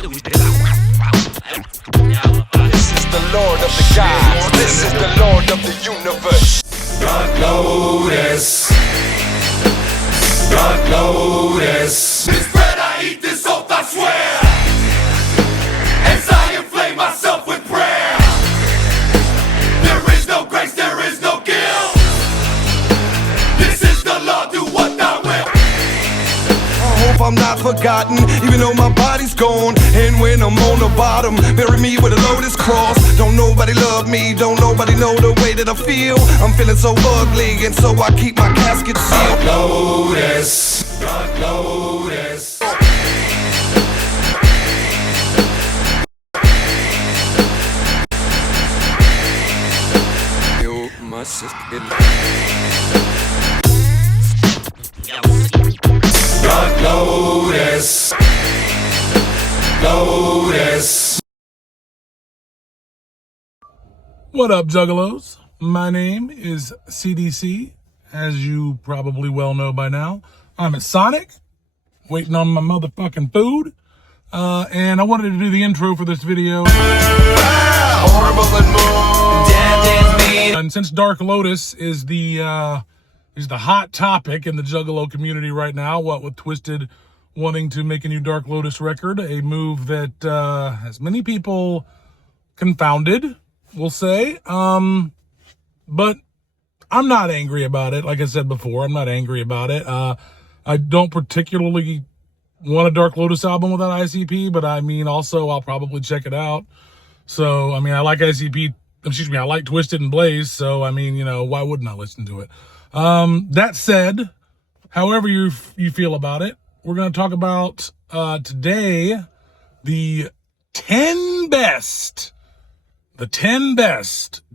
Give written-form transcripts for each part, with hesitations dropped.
the Lord of the gods. This is the Lord of the universe. Dark Lotus. Dark Lotus. This bread I eat, this oath I swear. As I inflame myself with prayer. There is no grace, there is no guilt. This is the law, do what thou wilt. I hope I'm not forgotten, even though my body's gone. And when I'm on the bottom, bury me with a lotus cross. Don't nobody love me, don't nobody know the way that I feel. I'm feeling so ugly, and so I keep my casket sealed. Dark Lotus. Dark Lotus. You must Dark Lotus. Lotus. What up, Juggalos? My name is CDC, as you probably well know by now. I'm at Sonic, waiting on my motherfucking food, and I wanted to do the intro for this video. And since Dark Lotus is the hot topic in the Juggalo community right now, what with Twisted wanting to make a new Dark Lotus record, a move that has many people confounded, we'll say. But I'm not angry about it. Like I said before, I'm not angry about it. I don't particularly want a Dark Lotus album without ICP, but I mean, also I'll probably check it out. So, I mean, I like ICP, I like Twisted and Blaze. So, I mean, you know, why wouldn't I listen to it? That said, however you feel about it, we're going to talk about, today, the 10 best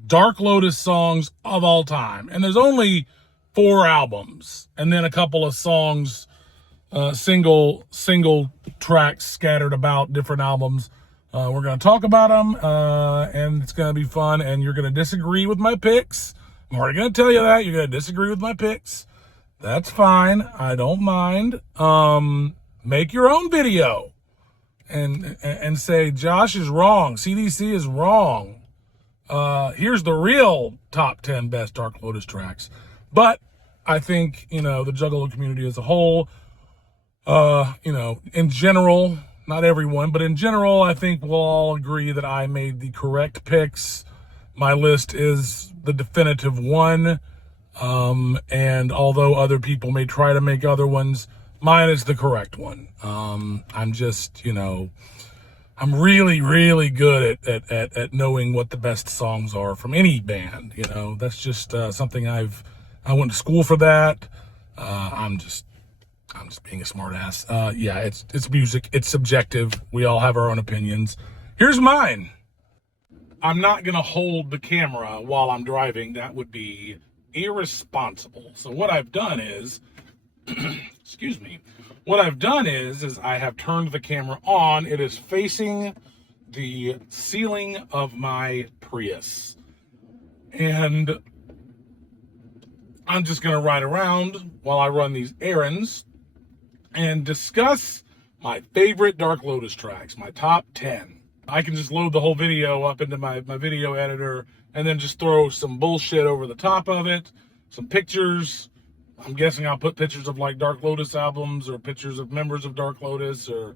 Dark Lotus songs of all time. And there's only 4 albums and then a couple of songs, single tracks scattered about different albums. We're going to talk about them, and it's going to be fun, and you're going to disagree with my picks. I'm already going to tell you that. You're going to disagree with my picks. That's fine. I don't mind. Make your own video and say, Josh is wrong. CDC is wrong. Here's the real top 10 best Dark Lotus tracks. But I think, you know, the Juggalo community as a whole, you know, in general, not everyone, but in general, I think we'll all agree that I made the correct picks. My list is the definitive one. And although other people may try to make other ones, mine is the correct one. I'm just, you know, I'm really, really good at knowing what the best songs are from any band. You know, that's just something I went to school for that. I'm just being a smart ass. Yeah, it's music. It's subjective. We all have our own opinions. Here's mine. I'm not going to hold the camera while I'm driving. That would be irresponsible. So what I've done is, excuse me, what I've done is I have turned the camera on. It is facing the ceiling of my Prius. And I'm just going to ride around while I run these errands and discuss my favorite Dark Lotus tracks, my top 10. I can just load the whole video up into my video editor and then just throw some bullshit over the top of it, some pictures. I'm guessing I'll put pictures of like Dark Lotus albums or pictures of members of Dark Lotus, or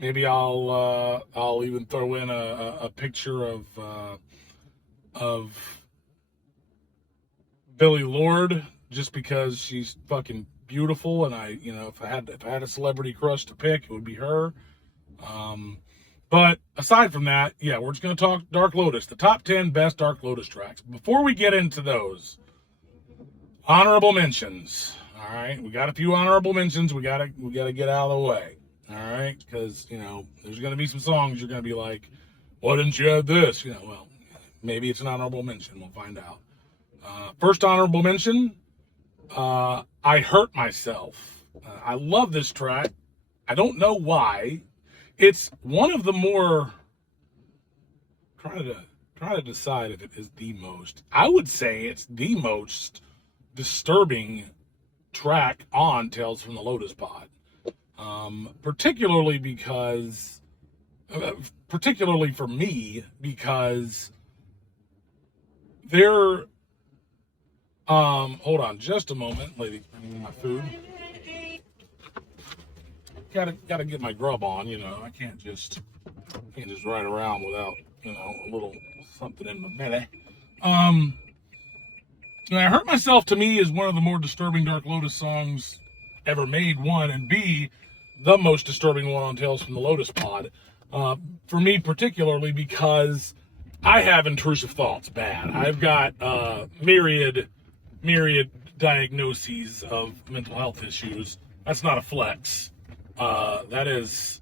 maybe I'll even throw in a picture of Billie Lourd, just because she's fucking beautiful, and you know, if I had a celebrity crush to pick, it would be her. But aside from that, yeah, we're just going to talk Dark Lotus, the top 10 best Dark Lotus tracks. Before we get into those, honorable mentions. All right, we got a few honorable mentions. We gotta get out of the way. All right, because, you know, there's going to be some songs you're going to be like, why didn't you add this? You know, well, maybe it's an honorable mention. We'll find out. First honorable mention, I Hurt Myself. I love this track. I don't know why. It's one of the more, trying to decide if it is the most, I would say it's the most disturbing track on Tales from the Lotus Pod. Particularly because particularly for me, because they're, hold on just a moment, lady, bringing my food. Gotta get my grub on, I can't just ride around without, a little something in my belly. I Hurt Myself, to me, is one of the more disturbing Dark Lotus songs ever made, one, and B, the most disturbing one on Tales from the Lotus Pod. For me particularly, because I have intrusive thoughts bad. I've got myriad diagnoses of mental health issues. That's not a flex. That is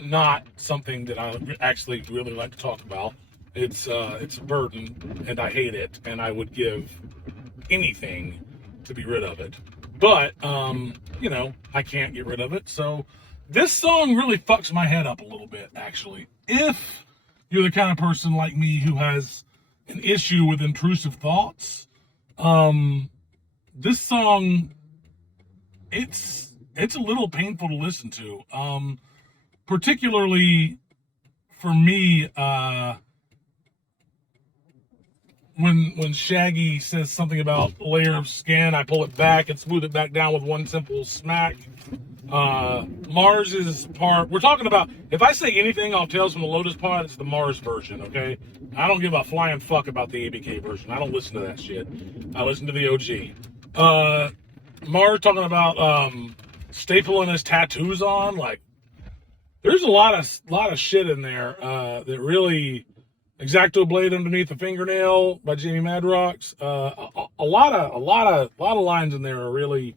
not something that I actually really like to talk about. It's a burden, and I hate it, and I would give anything to be rid of it. But, I can't get rid of it, so this song really fucks my head up a little bit, actually. If you're the kind of person like me who has an issue with intrusive thoughts, this song, it's a little painful to listen to. Particularly for me, when Shaggy says something about layer of skin, I pull it back and smooth it back down with one simple smack. Mars's part, we're talking about, if I say anything off Tales from the Lotus Pod, it's the Mars version, okay? I don't give a flying fuck about the ABK version. I don't listen to that shit. I listen to the OG. Mars talking about stapling his tattoos on, like, there's a lot of shit in there that really, Exacto Blade Underneath the Fingernail by Jamie Madrox. A lot of lines in there are really,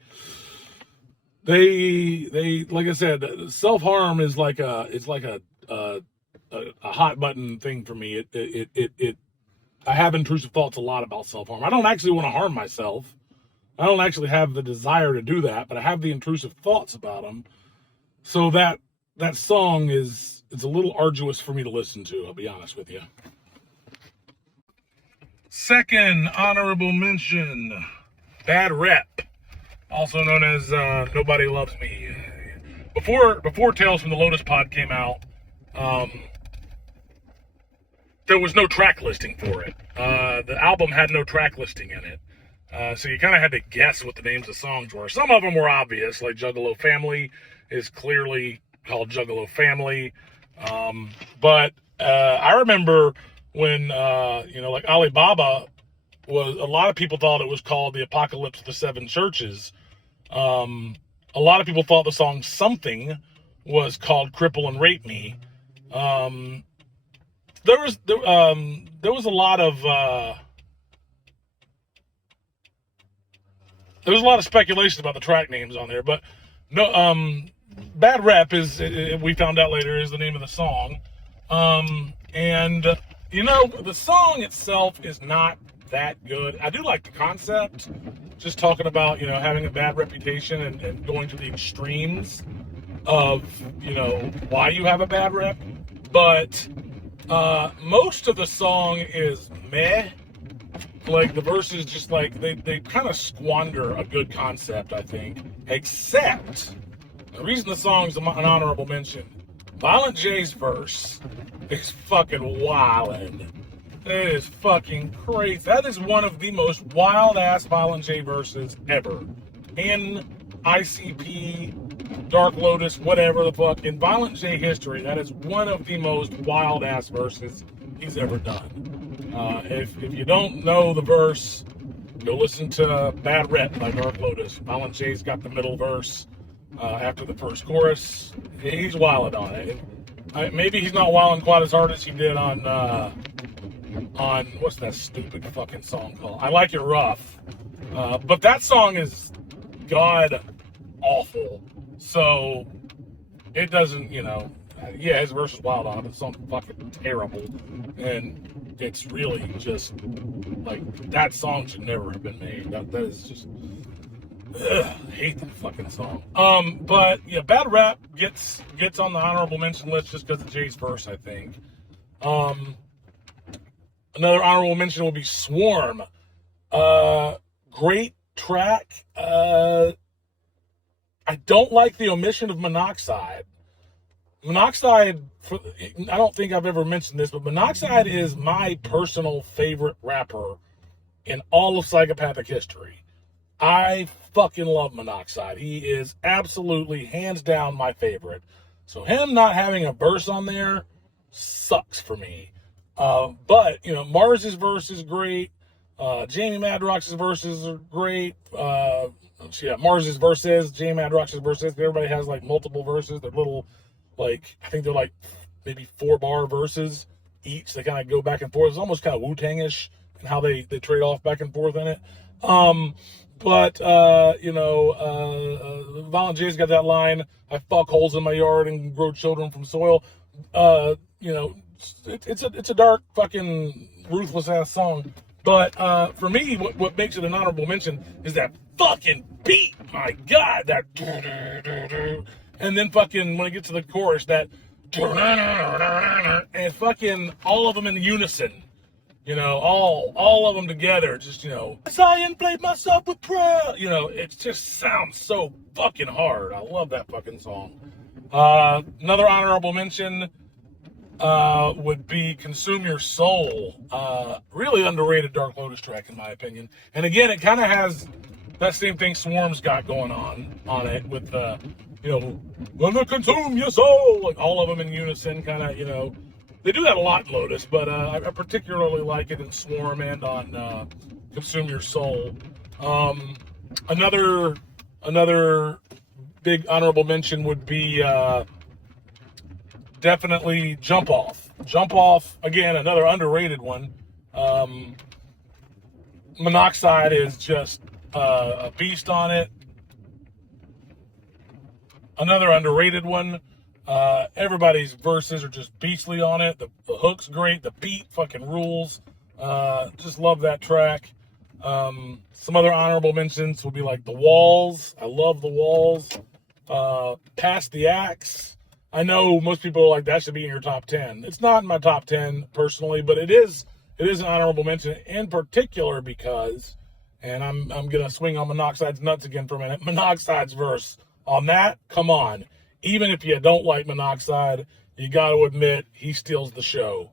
they like I said, self-harm is like a hot button thing for me. I have intrusive thoughts a lot about self-harm. I don't actually want to harm myself. I don't actually have the desire to do that, but I have the intrusive thoughts about them. So that song it's a little arduous for me to listen to, I'll be honest with you. Second honorable mention, Bad Rep, also known as Nobody Loves Me. Before Tales from the Lotus Pod came out, there was no track listing for it. The album had no track listing in it. So you kind of had to guess what the names of songs were. Some of them were obvious, like Juggalo Family is clearly called Juggalo Family. But I remember when, like Alibaba was, a lot of people thought it was called The Apocalypse of the Seven Churches. A lot of people thought the song Something was called Cripple and Rape Me. There was a lot of speculation about the track names on there, but no, Bad Rep is, we found out later, is the name of the song. And the song itself is not that good. I do like the concept, just talking about, having a bad reputation and going to the extremes of, why you have a bad rep. But most of the song is meh. Like, the verses just, like, they kind of squander a good concept, I think. Except, the reason the song's an honorable mention, Violent J's verse is fucking wildin'. It is fucking crazy. That is one of the most wild-ass Violent J verses ever. In ICP, Dark Lotus, whatever the fuck, in Violent J history, that is one of the most wild-ass verses he's ever done. If you don't know the verse, go listen to Bad Rep by Dark Lotus. Violent J's got the middle verse after the first chorus. He's wilding on it. Maybe he's not wilding quite as hard as he did on what's that stupid fucking song called? I Like It Rough. But that song is god awful. So it doesn't, his verse is wild on it, but it's something fucking terrible. And it's really just, like, that song should never have been made. That is just, I hate that fucking song. But, yeah, Bad Rap gets on the honorable mention list just because of Jay's verse, I think. Another honorable mention will be Swarm. Great track. I don't like the omission of Monoxide. Monoxide, I don't think I've ever mentioned this, but Monoxide is my personal favorite rapper in all of psychopathic history. I fucking love Monoxide. He is absolutely, hands down, my favorite. So him not having a verse on there sucks for me. But, you know, Mars's verse is great. Jamie Madrox's verses are great. Mars's verses, Jamie Madrox's verses. Everybody has like multiple verses. They're little, like, I think they're like maybe 4-bar verses each. They kind of go back and forth. It's almost kind of Wu-Tang-ish in how they trade off back and forth in it. Violent J's got that line, I fuck holes in my yard and grow children from soil. It's a dark, fucking, ruthless ass song. But for me, what makes it an honorable mention is that fucking beat. My God, that. And then fucking, when I get to the chorus, that. And fucking all of them in unison. You know, all of them together, just, you know, as I inflate myself with prayer. You know, it just sounds so fucking hard. I love that fucking song. Another honorable mention would be Consume Your Soul. Really underrated Dark Lotus track, in my opinion. And again, it kind of has that same thing Swarm's got going on it with, gonna consume your soul. Like all of them in unison, kind of, you know. They do that a lot in Lotus, but I particularly like it in Swarm and on Consume Your Soul. Another big honorable mention would be definitely Jump Off. Jump Off, again, another underrated one. Monoxide is just a beast on it. Another underrated one. Everybody's verses are just beastly on it. The hook's great. The beat fucking rules. Just love that track. Some other honorable mentions would be like The Walls. I love The Walls. Pass the Axe. I know most people are like, that should be in your top 10. It's not in my top 10 personally, but it is an honorable mention in particular because, and I'm going to swing on Monoxide's nuts again for a minute. Monoxide's verse on that, come on. Even if you don't like Monoxide, you got to admit he steals the show.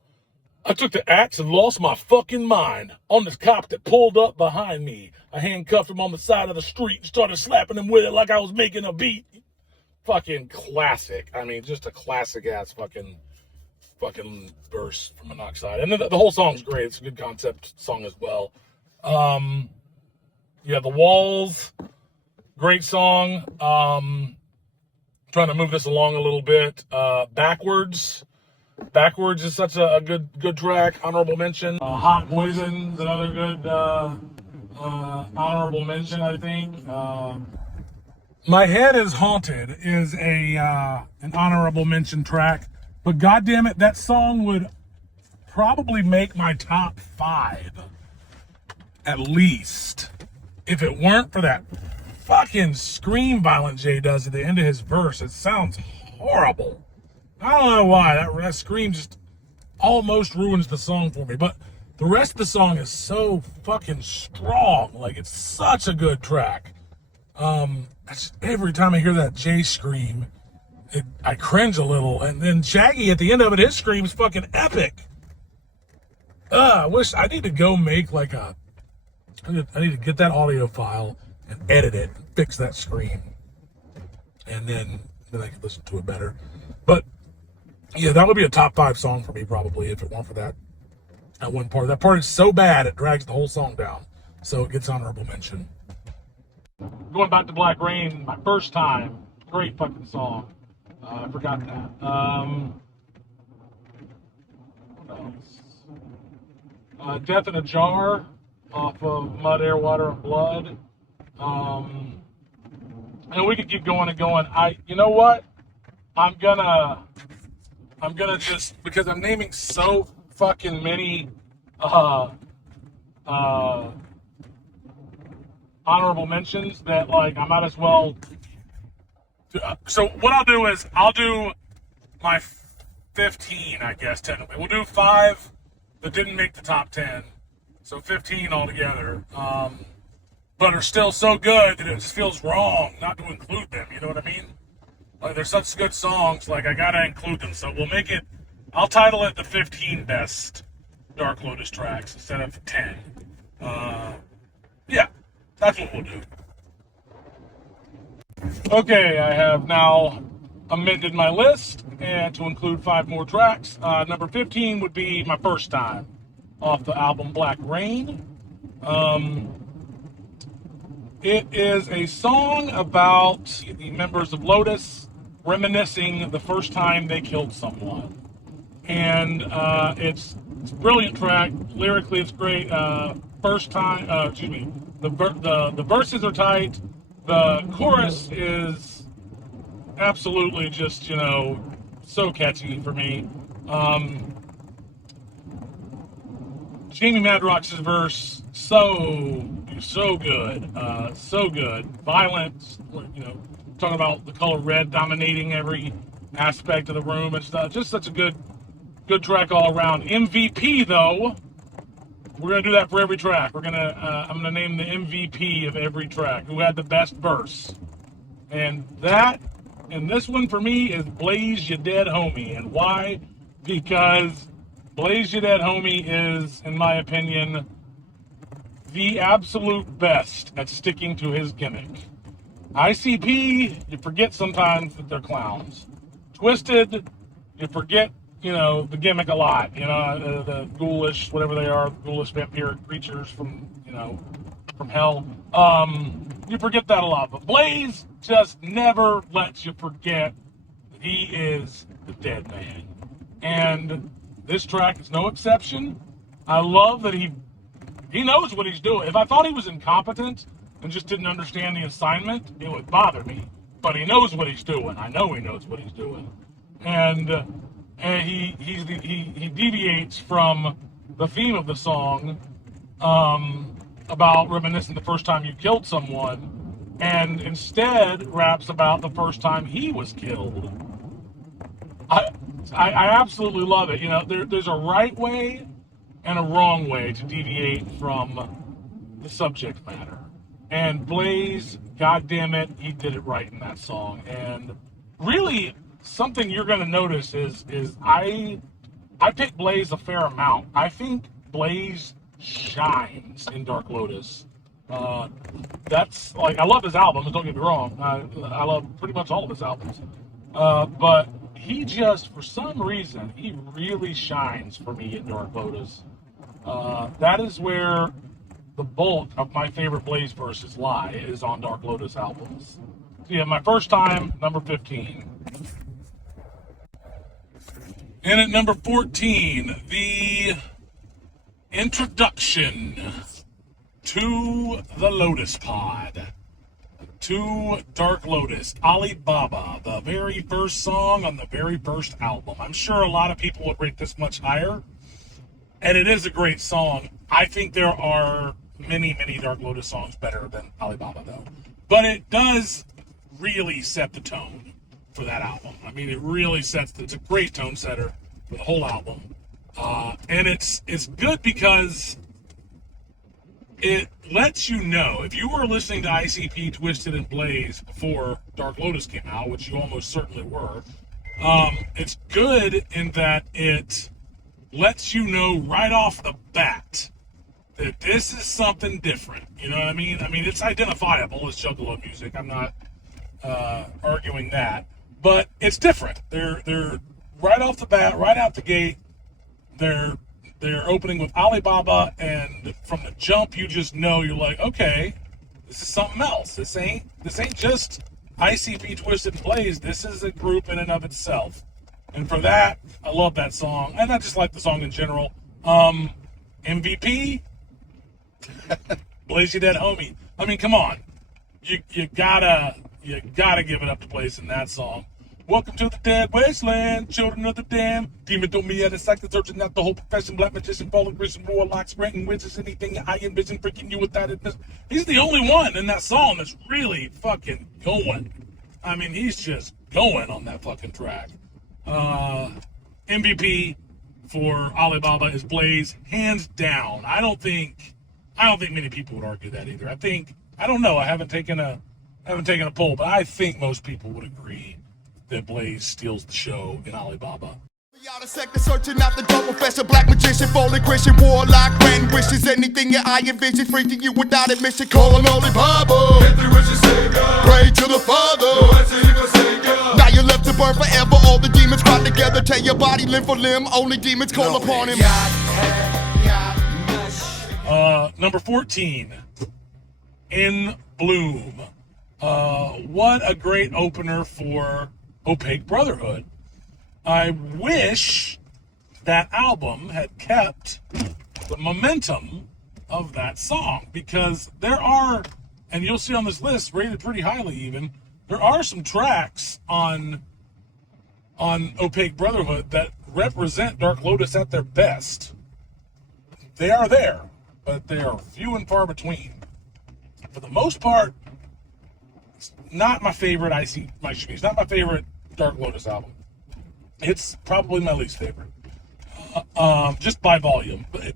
I took the axe and lost my fucking mind on this cop that pulled up behind me. I handcuffed him on the side of the street and started slapping him with it like I was making a beat. Fucking classic. I mean, just a classic ass fucking verse from Monoxide. And then the whole song's great. It's a good concept song as well. The Walls, great song. Trying to move this along a little bit. Backwards is such a good track. Honorable mention. Hot Poison is another good honorable mention, I think. My Head is Haunted is an honorable mention track, but goddamn it, that song would probably make my top 5 at least if it weren't for that fucking scream Violent J does at the end of his verse. It sounds horrible. I don't know why. That scream just almost ruins the song for me. But the rest of the song is so fucking strong. Like, it's such a good track. Every time I hear that J scream, I cringe a little. And then Shaggy at the end of it, his scream's fucking epic. I need to go make like I need to get that audio file and edit it, and fix that scream, and then I can listen to it better. But yeah, that would be a top 5 song for me probably if it weren't for that one part. That part is so bad it drags the whole song down, so it gets honorable mention. Going back to Black Rain, my first time, great fucking song. I forgot that. What else? Death in a Jar off of Mud, Air, Water, and Blood. And we could keep going and going. You know what? I'm gonna just, because I'm naming so fucking many honorable mentions that, like, I might as well. So what I'll do is I'll do my 15, I guess, technically. We'll do 5 that didn't make the top 10. So 15 altogether. But are still so good that it just feels wrong not to include them. You know what I mean? Like, they're such good songs, like, I gotta include them. So we'll make it, I'll title it the 15 best Dark Lotus tracks instead of 10. Yeah, that's what we'll do. Okay, I have now amended my list and to include 5 more tracks. Number 15 would be My First Time off the album Black Rain. It is a song about the members of Lotus reminiscing the first time they killed someone. And it's a brilliant track. Lyrically, it's great. First time, the verses are tight. The chorus is absolutely just, so catchy for me. Jamie Madrox's verse, so good. So good. Violence, talking about the color red dominating every aspect of the room and stuff. Just such a good track all around. MVP, though, we're going to do that for every track. I'm going to name the MVP of every track, who had the best verse. And this one for me is Blaze Ya Dead Homie. And why? Because Blaze Ya Dead Homie is, in my opinion, the absolute best at sticking to his gimmick. ICP, you forget sometimes that they're clowns. Twisted, you forget, the gimmick a lot. The ghoulish, whatever they are, ghoulish vampiric creatures from hell. You forget that a lot. But Blaze just never lets you forget that he is the dead man. And this track is no exception. I love that he knows what he's doing. If I thought he was incompetent and just didn't understand the assignment, it would bother me. But he knows what he's doing. I know he knows what he's doing. And he deviates from the theme of the song about reminiscing the first time you killed someone, and instead raps about the first time he was killed. I absolutely love it. There's a right way and a wrong way to deviate from the subject matter. And Blaze, goddammit, he did it right in that song. And really, something you're going to notice is I pick Blaze a fair amount. I think Blaze shines in Dark Lotus. That's, I love his albums, don't get me wrong. I love pretty much all of his albums. But he just, for some reason, he really shines for me in Dark Lotus. That is where the bulk of my favorite Blaze verses lie, is on Dark Lotus albums. So yeah, My First Time, number 15. And at number 14, the introduction to the Lotus Pod, to Dark Lotus, Alibaba, the very first song on the very first album. I'm sure a lot of people would rate this much higher, and it is a great song. I think there are many, many Dark Lotus songs better than Alibaba, though. But it does really set the tone for that album. I mean, it really it's a great tone setter for the whole album. And it's good because it lets you know, if you were listening to ICP, Twisted, and Blaze before Dark Lotus came out, which you almost certainly were, it's good in that it lets you know right off the bat that this is something different. You know what I mean? I mean, it's identifiable as Juggalo music. I'm not arguing that. But it's different. They're right off the bat, right out the gate, they're opening with Alibaba, and from the jump, you just know, you're like, okay, this is something else. This ain't just ICP, Twisted, and Blaze. This is a group in and of itself. And for that, I love that song. And I just like the song in general. MVP, Blaze Ya Dead Homie. I mean, come on. You gotta give it up to Blaze in that song. Welcome to the dead wasteland, children of the damned. Demon told me at a psych, searching out the whole profession. Black magician, fallen Grecian, warlocks, ranking witches, anything I envision, freaking you with that. He's the only one in that song that's really fucking going. I mean, he's just going on that fucking track. MVP for Alibaba is Blaze, hands down. I don't think many people would argue that either. I don't know. I haven't taken a poll, but I think most people would agree that Blaze steals the show in Alibaba. Out of sector, searching out the double professor, black magician, fallen Christian, warlock, grand wishes, anything your eye envision, free to you without admission, call him Alibaba. Get through what you say, God. Pray to the Father. No answer, he gon' say, God. Now you're left to burn forever, all the demons crowd together, tear your body limb for limb, only demons call upon him. Number 14, In Bloom. What a great opener for Opaque Brotherhood. I wish that album had kept the momentum of that song, because there are, and you'll see on this list, rated pretty highly even, there are some tracks on Opaque Brotherhood that represent Dark Lotus at their best. They are there, but they are few and far between. For the most part, it's not my favorite it's not my favorite Dark Lotus album. It's probably my least favorite, just by volume. But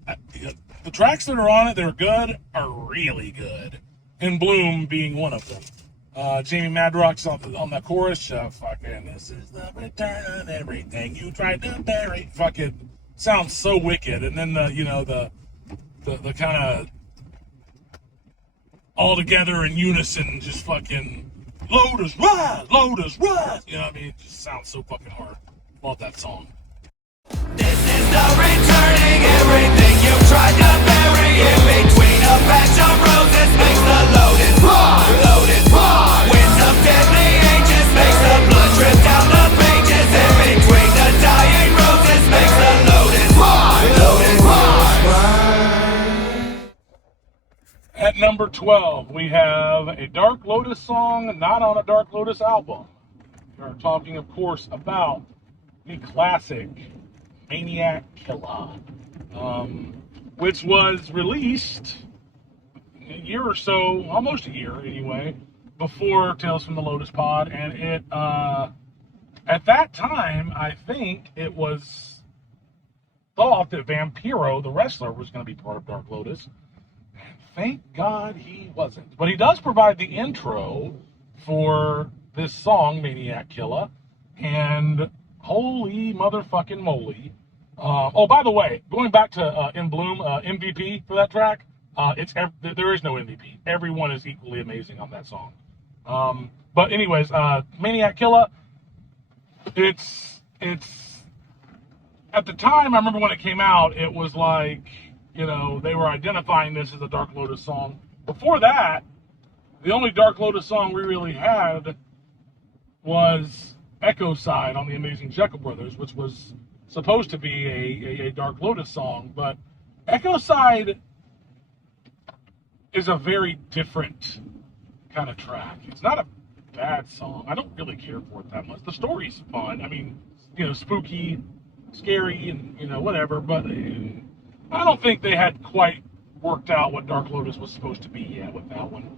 the tracks that are on it, they're good, are really good. In Bloom being one of them. Jamie Madrox's on the chorus. Fucking, this is the return of everything you tried to bury. Fucking sounds so wicked. And then the kind of all together in unison, just fucking Lotus rise, Lotus rise. You know what I mean? It just sounds so fucking hard. Love that song. This is the returning, everything you tried to bury. In between a patch of roses makes the lotus rise, lotus rise. Winds of deadly ages makes the blood drip down the pages. In between the dying roses makes the lotus rise, lotus rise. At number 12, we have a Dark Lotus song not on a Dark Lotus album. We're talking, of course, about the classic Maniac Killer, which was released a year or so, almost a year anyway, before Tales from the Lotus Pod, and it, at that time, I think it was thought that Vampiro, the wrestler, was going to be part of Dark Lotus. Thank God he wasn't. But he does provide the intro for this song, Maniac Killer, and holy motherfucking moly. Oh, by the way, going back to In Bloom, MVP for that track, there is no MVP. Everyone is equally amazing on that song. But anyways, Maniac Killer, it's at the time, I remember when it came out, it was like, they were identifying this as a Dark Lotus song. Before that, the only Dark Lotus song we really had was Echo Side on the Amazing Jekyll Brothers, which was supposed to be a Dark Lotus song, but Echo Side is a very different kind of track. It's not a bad song. I don't really care for it that much. The story's fun. I mean, spooky, scary, and whatever, but I don't think they had quite worked out what Dark Lotus was supposed to be yet with that one.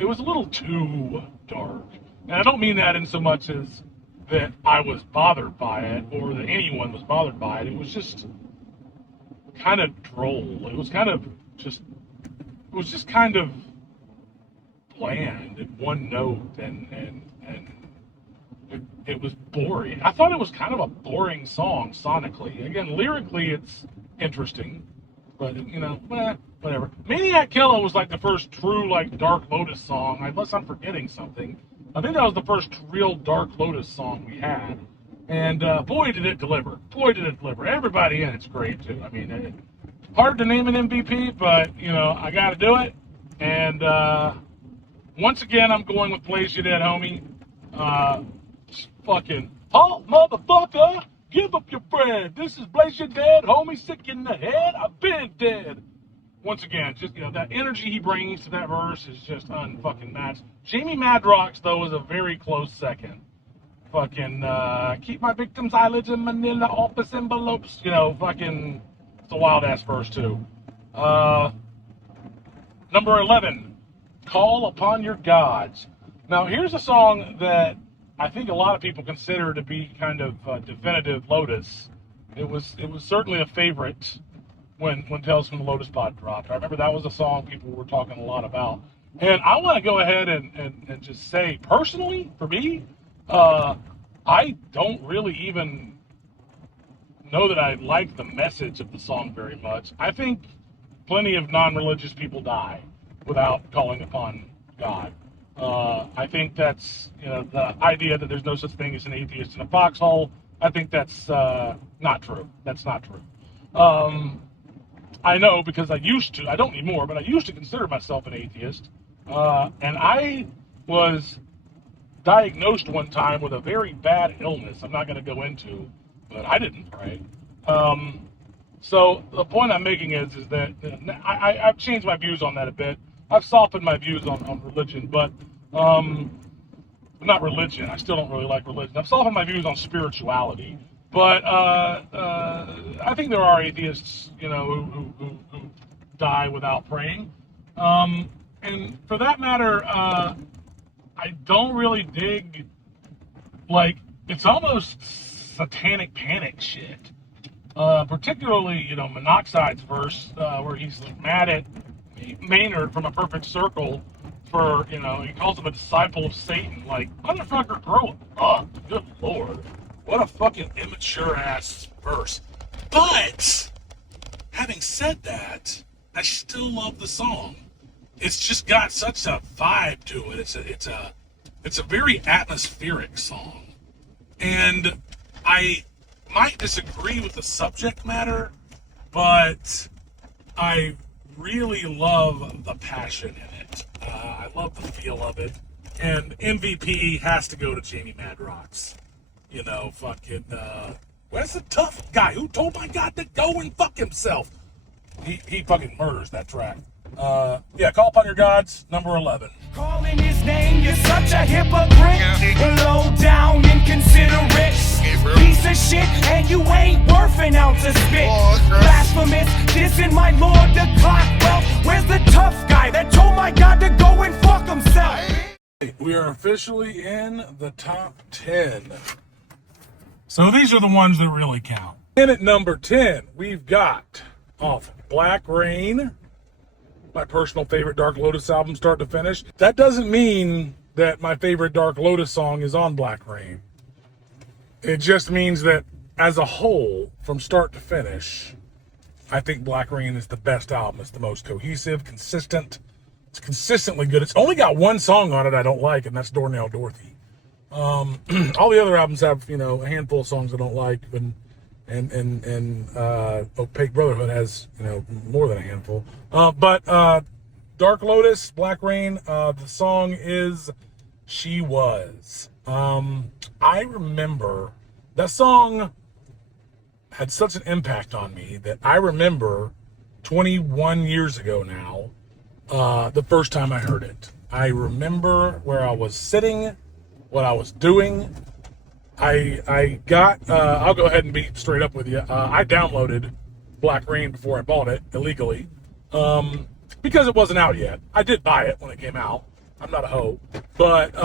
It was a little too dark. And I don't mean that in so much as that I was bothered by it or that anyone was bothered by it. It was just kind of droll. It was just kind of bland and one note, and it was boring. I thought it was kind of a boring song sonically. Again, lyrically it's interesting, but whatever. Maniac Killer was like the first true Dark Lotus song, unless I'm forgetting something. I think that was the first real Dark Lotus song we had, and boy did it deliver. Boy did it deliver. Everybody in it's great too. I mean, hard to name an MVP, but I got to do it. And once again, I'm going with Blaze You Dead, homie. Fucking halt, motherfucker! Give up your bread. This is Blaze You Dead, homie. Sick in the head. I've been dead. Once again, just that energy he brings to that verse is just unfucking matched. Jamie Madrox, though, is a very close second. Fucking keep my victims' eyelids in manila office envelopes. Fucking it's a wild ass verse too. Number 11, Call Upon Your Gods. Now here's a song that I think a lot of people consider to be kind of definitive Lotus. It was certainly a favorite when Tales from the Lotus Pod dropped. I remember that was a song people were talking a lot about. And I want to go ahead and just say, personally, for me, I don't really even know that I like the message of the song very much. I think plenty of non-religious people die without calling upon God. I think that's, the idea that there's no such thing as an atheist in a foxhole. I think that's not true. That's not true. I know because I used to. I don't anymore, but I used to consider myself an atheist. And I was diagnosed one time with a very bad illness I'm not going to go into, but I didn't pray. So the point I'm making is that I've changed my views on that a bit. I've softened my views on religion, but not religion. I still don't really like religion. I've softened my views on spirituality, but I think there are atheists, who die without praying. And for that matter, I don't really dig, it's almost satanic panic shit. Particularly, Monoxide's verse, where he's mad at Maynard from A Perfect Circle for, he calls him a disciple of Satan. Like, motherfucker, grow up. Good Lord. What a fucking immature ass verse. But, having said that, I still love the song. It's just got such a vibe to it. It's a very atmospheric song. And I might disagree with the subject matter, but I really love the passion in it. I love the feel of it. And MVP has to go to Jamie Madrox. Where's the tough guy who told my God to go and fuck himself? He fucking murders that track. Call Upon Your Gods, number 11. Calling his name, you're such a hypocrite. Low down, inconsiderate piece of shit, and you ain't worth an ounce of spit. Blasphemous, dissing my lord the clock. Well, where's the tough guy that told my God to go and fuck himself? We are officially in the top 10. So these are the ones that really count. And at number 10, we've got off Black Rain, my personal favorite Dark Lotus album, start to finish. That doesn't mean that my favorite Dark Lotus song is on Black Rain. It just means that as a whole, from start to finish, I think Black Rain is the best album. It's the most cohesive, consistent. It's consistently good. It's only got one song on it I don't like, and that's Doornail Dorothy. All the other albums have, a handful of songs I don't like, and Opaque Brotherhood has, more than a handful. But Dark Lotus, Black Rain, the song is She Was. I remember that song had such an impact on me that I remember 21 years ago now, the first time I heard it. I remember where I was sitting, what I was doing. I got, I'll go ahead and be straight up with you. I downloaded Black Rain before I bought it illegally, because it wasn't out yet. I did buy it when it came out. I'm not a hoe, but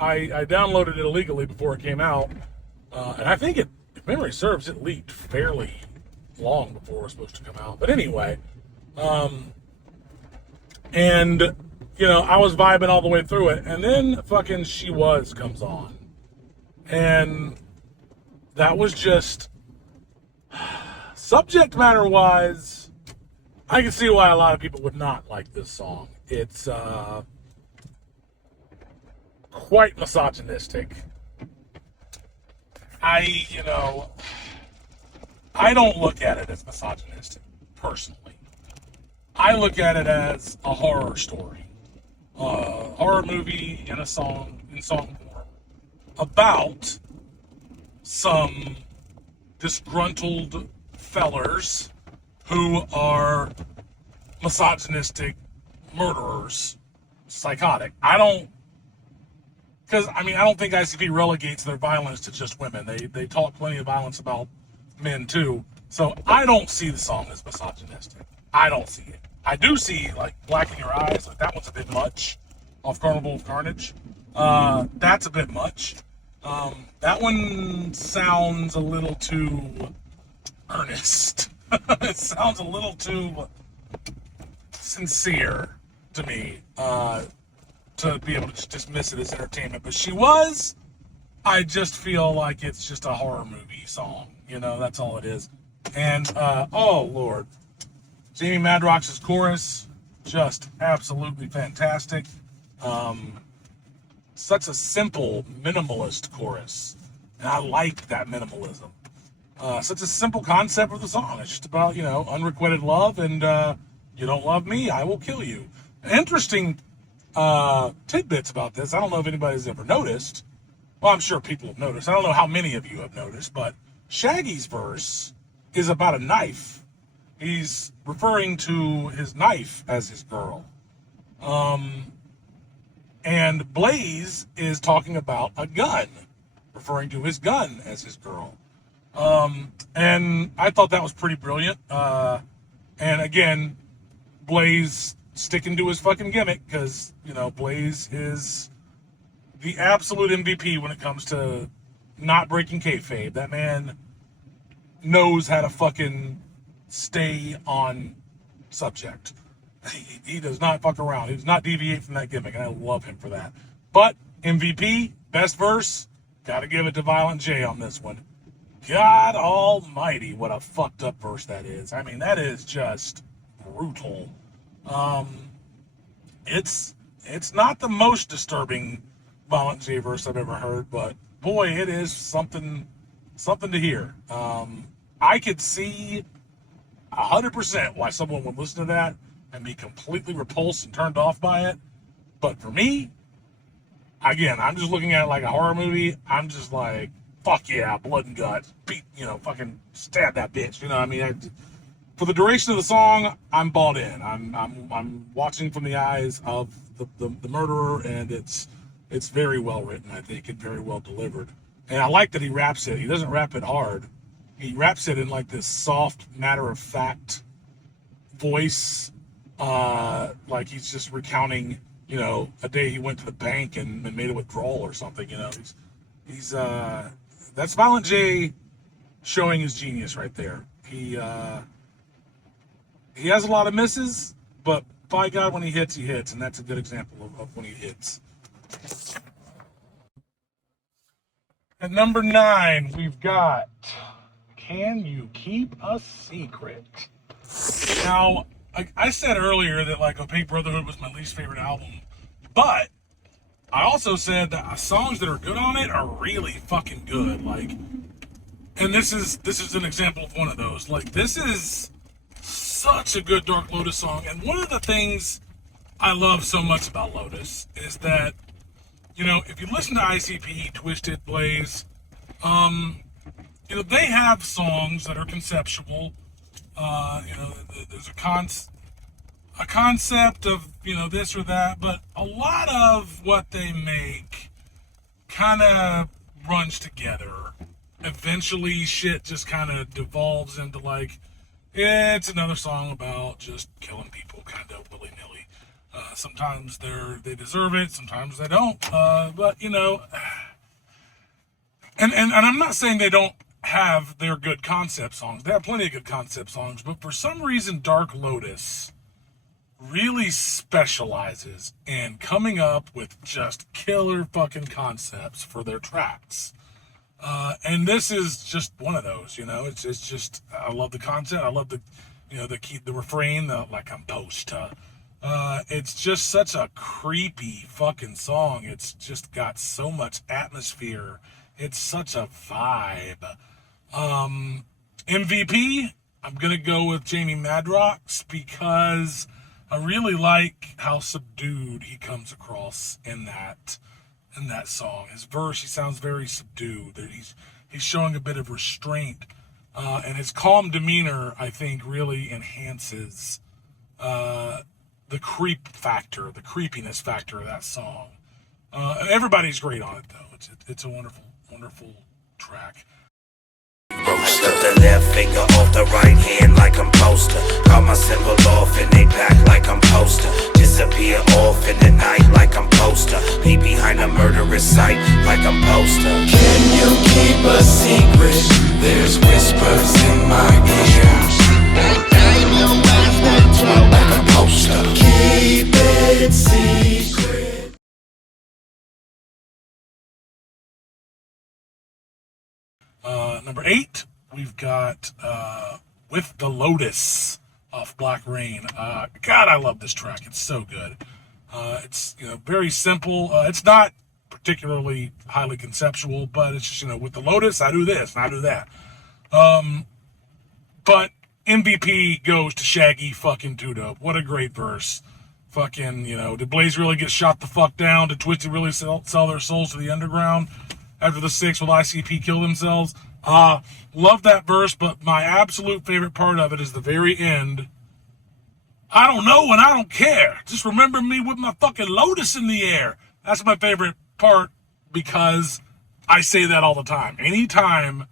I downloaded it illegally before it came out, and I think if memory serves, it leaked fairly long before it was supposed to come out. But anyway, and I was vibing all the way through it, and then fucking She Was comes on, and that was just, subject matter wise, I can see why a lot of people would not like this song. It's quite misogynistic. I don't look at it as misogynistic, personally. I look at it as a horror story. A horror movie in song form about some disgruntled fellers who are misogynistic murderers, psychotic. I don't think ICP relegates their violence to just women. They talk plenty of violence about men too. So I don't see the song as misogynistic. I don't see it. I do see, Black in Your Eyes, that one's a bit much, off Carnival of Carnage. That's a bit much. That one sounds a little too earnest. It sounds a little too sincere to me, to be able to just dismiss it as entertainment. But She Was, I just feel like it's just a horror movie song. You know, that's all it is. And, oh, Lord. Jamie Madrox's chorus, just absolutely fantastic. Such a simple, minimalist chorus. And I like that minimalism. Such a simple concept of the song. It's just about, you know, unrequited love, and you don't love me, I will kill you. Interesting tidbits about this. I don't know if anybody's ever noticed. Well, I'm sure people have noticed. I don't know how many of you have noticed, but Shaggy's verse is about a knife. He's referring to his knife as his girl. And Blaze is talking about a gun, referring to his gun as his girl. And I thought that was pretty brilliant. And again, Blaze sticking to his fucking gimmick, because, you know, Blaze is the absolute MVP when it comes to not breaking kayfabe. That man knows how to fucking stay on subject. He does not fuck around. He does not deviate from that gimmick, and I love him for that. But MVP, best verse, gotta give it to Violent J on this one. God almighty, what a fucked up verse that is. I mean, that is just brutal. It's not the most disturbing Violent J verse I've ever heard, but boy, it is something to hear. I could see 100% why someone would listen to that and be completely repulsed and turned off by it. But for me, again, I'm just looking at it like a horror movie. I'm just like, fuck yeah, blood and guts, beat, you know, fucking stab that bitch. You know, I mean, for the duration of the song, I'm bought in. I'm watching from the eyes of the murderer, and it's very well written, I think, and very well delivered. And I like that he raps it. He doesn't rap it hard. He raps it in like this soft, matter-of-fact voice, like he's just recounting, you know, a day he went to the bank and made a withdrawal or something. You know, he's that's Violent J showing his genius right there. He has a lot of misses, but by God, when he hits, and that's a good example of when he hits. At number 9, we've got Can You Keep a Secret? Now, I said earlier that, like, Opaque Brotherhood was my least favorite album, but I also said that songs that are good on it are really fucking good. Like, and this is an example of one of those. Like, this is such a good Dark Lotus song, and one of the things I love so much about Lotus is that, you know, if you listen to ICP, Twisted, Blaze, you know, they have songs that are conceptual. You know, there's a concept of, you know, this or that, but a lot of what they make kind of runs together. Eventually, shit just kind of devolves into, like, it's another song about just killing people kind of willy-nilly. Sometimes they deserve it, sometimes they don't. But, you know, and I'm not saying they don't have their good concept songs. They have plenty of good concept songs, but for some reason, Dark Lotus really specializes in coming up with just killer fucking concepts for their tracks. And this is just one of those, you know. It's just, I love the concept. I love the, you know, the refrain, like I'm supposed to. It's just such a creepy fucking song. It's just got so much atmosphere. It's such a vibe. MVP, I'm gonna go with Jamie Madrox because I really like how subdued he comes across in that song. His verse, he sounds very subdued. He's showing a bit of restraint, and his calm demeanor, I think, really enhances the creepiness factor of that song. Everybody's great on it, though. It's a wonderful, wonderful track. Roast up the left finger off the right hand like I'm poster. Call my symbol off and they back like I'm poster. Disappear off in the night like I'm poster. Be behind a murderous sight like I'm poster. Can you keep a secret? There's whispers in my ear. Like a poster. Keep it secret. Number 8, we've got With the Lotus off Black Rain. God, I love this track. It's so good. It's very simple. It's not particularly highly conceptual, but it's just, with the Lotus, I do this and I do that. But MVP goes to Shaggy fucking Tudo. What a great verse. Fucking, did Blaze really get shot the fuck down? Did Twisted really sell their souls to the underground after the 6 with ICP kill themselves? Love that verse, but my absolute favorite part of it is the very end. I don't know and I don't care. Just remember me with my fucking Lotus in the air. That's my favorite part because I say that all the time. Anytime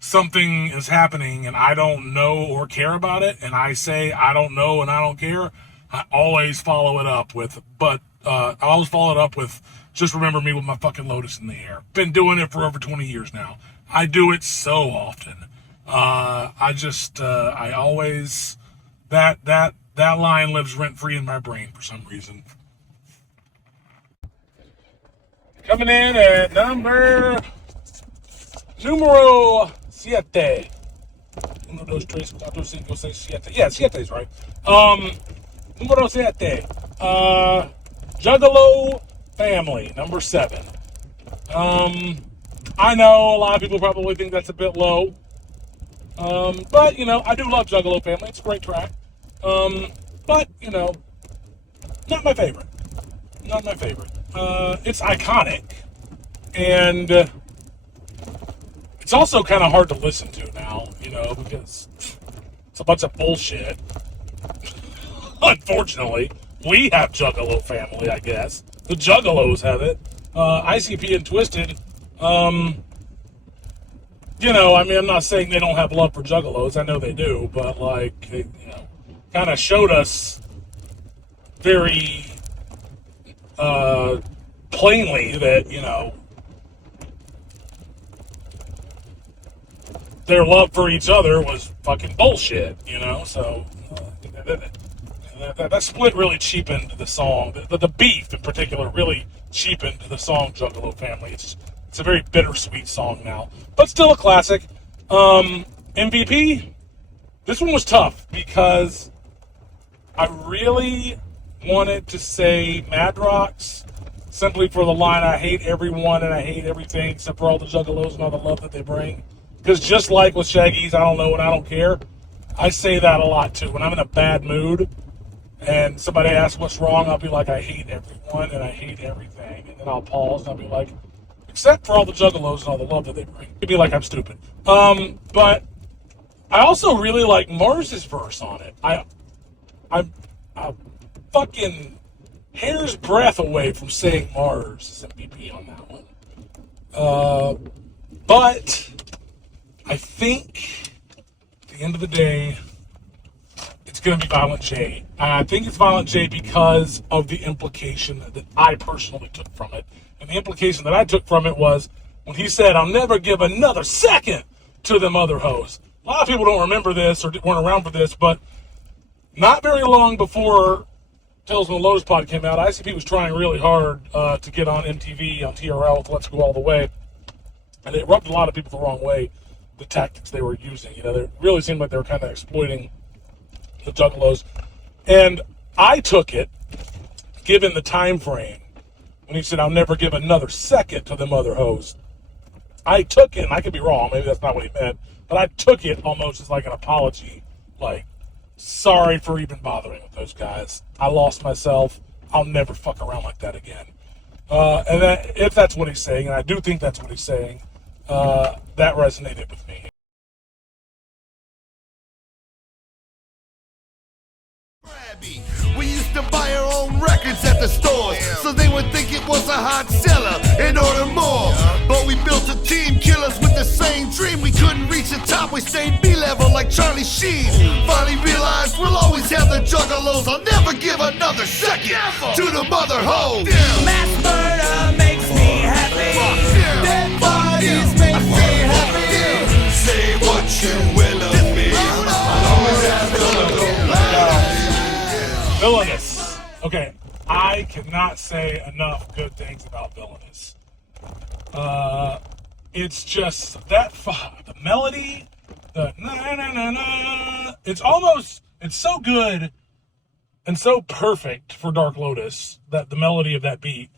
something is happening and I don't know or care about it, and I say I don't know and I don't care, I always follow it up with, just remember me with my fucking Lotus in the air. Been doing it for over 20 years now. I do it so often. I always, that line lives rent-free in my brain for some reason. Coming in at numero 7. 1, 2, 3, 4, 5, 6, 7. Yeah, 7 is right. Numero 7. Juggalo Family, number 7. I know a lot of people probably think that's a bit low. But, I do love Juggalo Family. It's a great track. But, not my favorite. Not my favorite. It's iconic. And it's also kind of hard to listen to now, because it's a bunch of bullshit. Unfortunately, we have Juggalo Family, I guess. The Juggalos have it. ICP and Twisted, I'm not saying they don't have love for Juggalos. I know they do, but, kind of showed us very plainly that, their love for each other was fucking bullshit, so that split really cheapened the song. The beef in particular really cheapened the song Juggalo Family. It's a very bittersweet song now, but still a classic. MVP, this one was tough because I really wanted to say Mad Rocks simply for the line, I hate everyone and I hate everything except for all the Juggalos and all the love that they bring. Because just like with Shaggy's I don't know and I don't care, I say that a lot too. When I'm in a bad mood and somebody asks what's wrong, I'll be like, I hate everyone and I hate everything. And then I'll pause and I'll be like, except for all the Juggalos and all the love that they bring. It'd be like I'm stupid. But I also really like Mars's verse on it. I'm fucking hair's breadth away from saying Mars is MVP on that one. But I think at the end of the day, it's going to be Violent J. I think it's Violent J because of the implication that I personally took from it. And the implication that I took from it was when he said, I'll never give another second to them other hoes. A lot of people don't remember this or weren't around for this, but not very long before Tales from the Lotus Pod came out, ICP was trying really hard to get on MTV, on TRL with Let's Go All the Way. And it rubbed a lot of people the wrong way, the tactics they were using. They really seemed like they were kind of exploiting the Juggalos. And I took it, given the time frame, when he said, I'll never give another second to them other hoes. I took it, and I could be wrong, maybe that's not what he meant, but I took it almost as like an apology, like, sorry for even bothering with those guys. I lost myself. I'll never fuck around like that again. And if that's what he's saying, and I do think that's what he's saying, that resonated with me. We used to buy our own records at the stores, so they would think it was a hot seller and order more. But we built a team, killers with the same dream. We couldn't reach the top, we stayed B-level like Charlie Sheen. Finally realized we'll always have the Juggalos. I'll never give another second to the mother hoe. Mass murder makes me happy. Dead bodies make me happy. Say what you will of me. I'll always have Villainous. Okay, I cannot say enough good things about Villainous. it's just that the melody, the na na na na. It's so good and so perfect for Dark Lotus, that the melody of that beat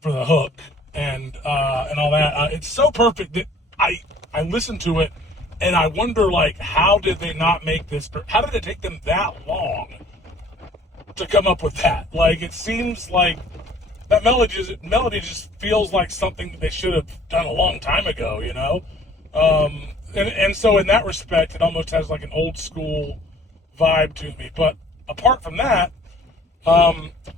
for the hook and all that. It's so perfect that I listen to it and I wonder, like, how did they not make this? How did it take them that long to come up with that? Like, it seems like that melody just feels like something that they should have done a long time ago, you know? And so in that respect, it almost has like an old school vibe to me. But apart from that,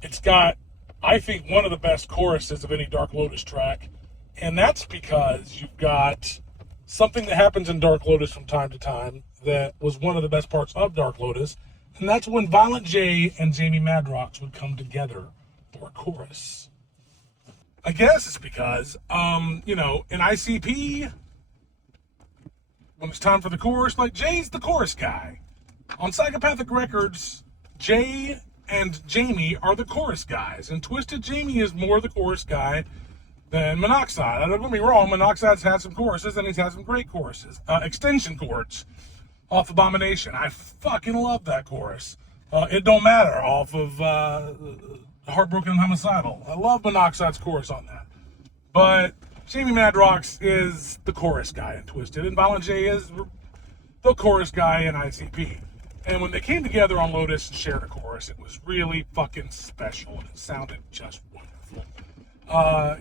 it's got, I think, one of the best choruses of any Dark Lotus track. And that's because you've got something that happens in Dark Lotus from time to time that was one of the best parts of Dark Lotus. And that's when Violent J and Jamie Madrox would come together for a chorus. I guess it's because, in ICP, when it's time for the chorus, like, Jay's the chorus guy. On Psychopathic Records, Jay and Jamie are the chorus guys. And Twisted, Jamie is more the chorus guy than Monoxide. Don't get me wrong, Monoxide's had some choruses, and he's had some great choruses. Extension chords off Abomination. I fucking love that chorus. It Don't Matter off of Heartbroken and Homicidal. I love Monoxide's chorus on that. But Jamie Madrox is the chorus guy in Twisted, and Violent J is the chorus guy in ICP. And when they came together on Lotus and shared a chorus, it was really fucking special, and it sounded just wonderful.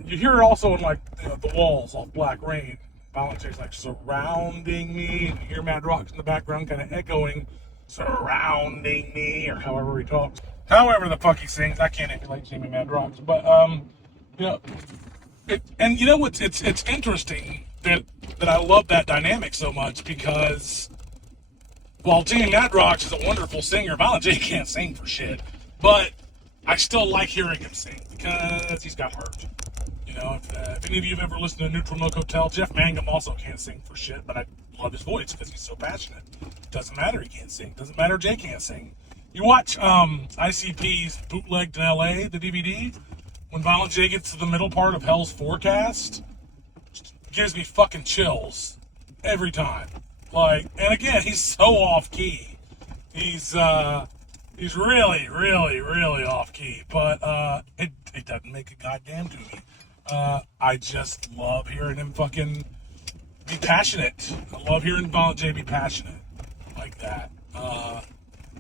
You hear it also in, like, the walls off Black Rain. Violent J's like, surrounding me, and you hear Madrox in the background kind of echoing, surrounding me, or however he talks. However the fuck he sings, I can't emulate Jamie Madrox, but, it's interesting that I love that dynamic so much, because while Jamie Madrox is a wonderful singer, Violent J can't sing for shit, but I still like hearing him sing, because he's got heart. You know, if any of you have ever listened to Neutral Milk Hotel, Jeff Mangum also can't sing for shit, but I love his voice because he's so passionate. Doesn't matter he can't sing. Doesn't matter Jay can't sing. You watch ICP's Bootlegged in LA, the DVD, when Violent J gets to the middle part of Hell's Forecast, it gives me fucking chills every time. Like, and again, he's so off key. He's really, really, really off key, but it doesn't make a goddamn to me. I just love hearing him fucking be passionate. I love hearing Violent J be passionate like that.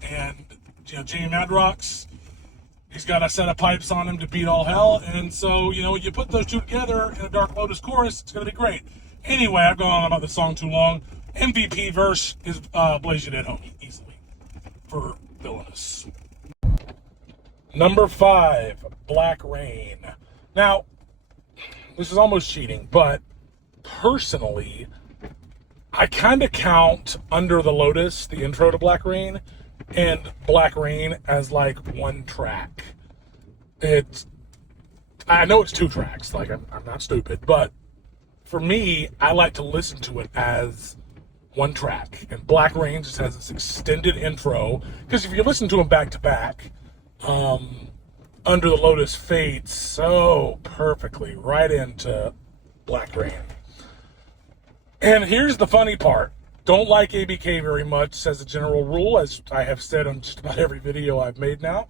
And Jamie Madrox, he's got a set of pipes on him to beat all hell, and so, you put those two together in a Dark Lotus chorus, it's gonna be great. Anyway, I've gone on about this song too long. MVP verse is Blaze You Dead Homie, easily, for Villainous. Number 5, Black Rain. Now, this is almost cheating, but personally, I kind of count Under the Lotus, the intro to Black Rain, and Black Rain as like one track. I know it's 2 tracks, like I'm not stupid, but for me, I like to listen to it as one track. And Black Rain just has this extended intro, because if you listen to them back to back, Under the Lotus fades so perfectly right into Black Rain. And here's the funny part. Don't like ABK very much as a general rule, as I have said on just about every video I've made now.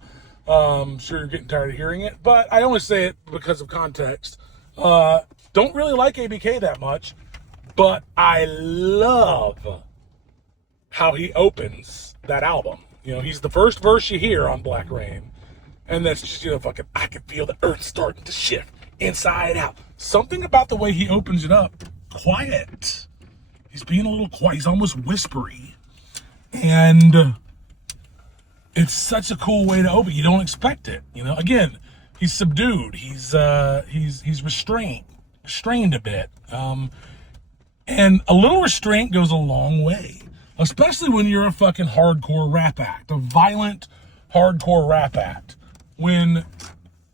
I'm sure you're getting tired of hearing it, but I only say it because of context. Don't really like ABK that much, but I love how he opens that album. He's the first verse you hear on Black Rain. And that's just, fucking, I can feel the earth starting to shift inside out. Something about the way he opens it up, quiet. He's being a little quiet. He's almost whispery. And it's such a cool way to open. You don't expect it. Again, he's subdued. He's restrained a bit. And a little restraint goes a long way, especially when you're a fucking hardcore rap act, a violent hardcore rap act. When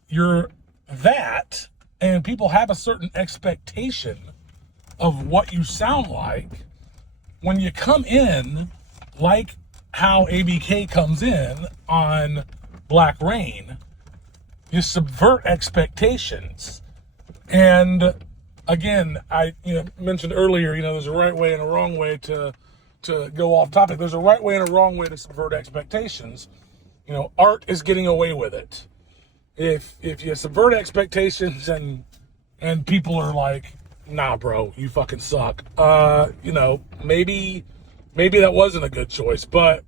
you're that, and people have a certain expectation of what you sound like, when you come in like how ABK comes in on Black Rain, you subvert expectations. And again, I mentioned earlier, there's a right way and a wrong way to go off topic. There's a right way and a wrong way to subvert expectations. Art is getting away with it. If you subvert expectations and people are like, nah, bro, you fucking suck. Maybe that wasn't a good choice. But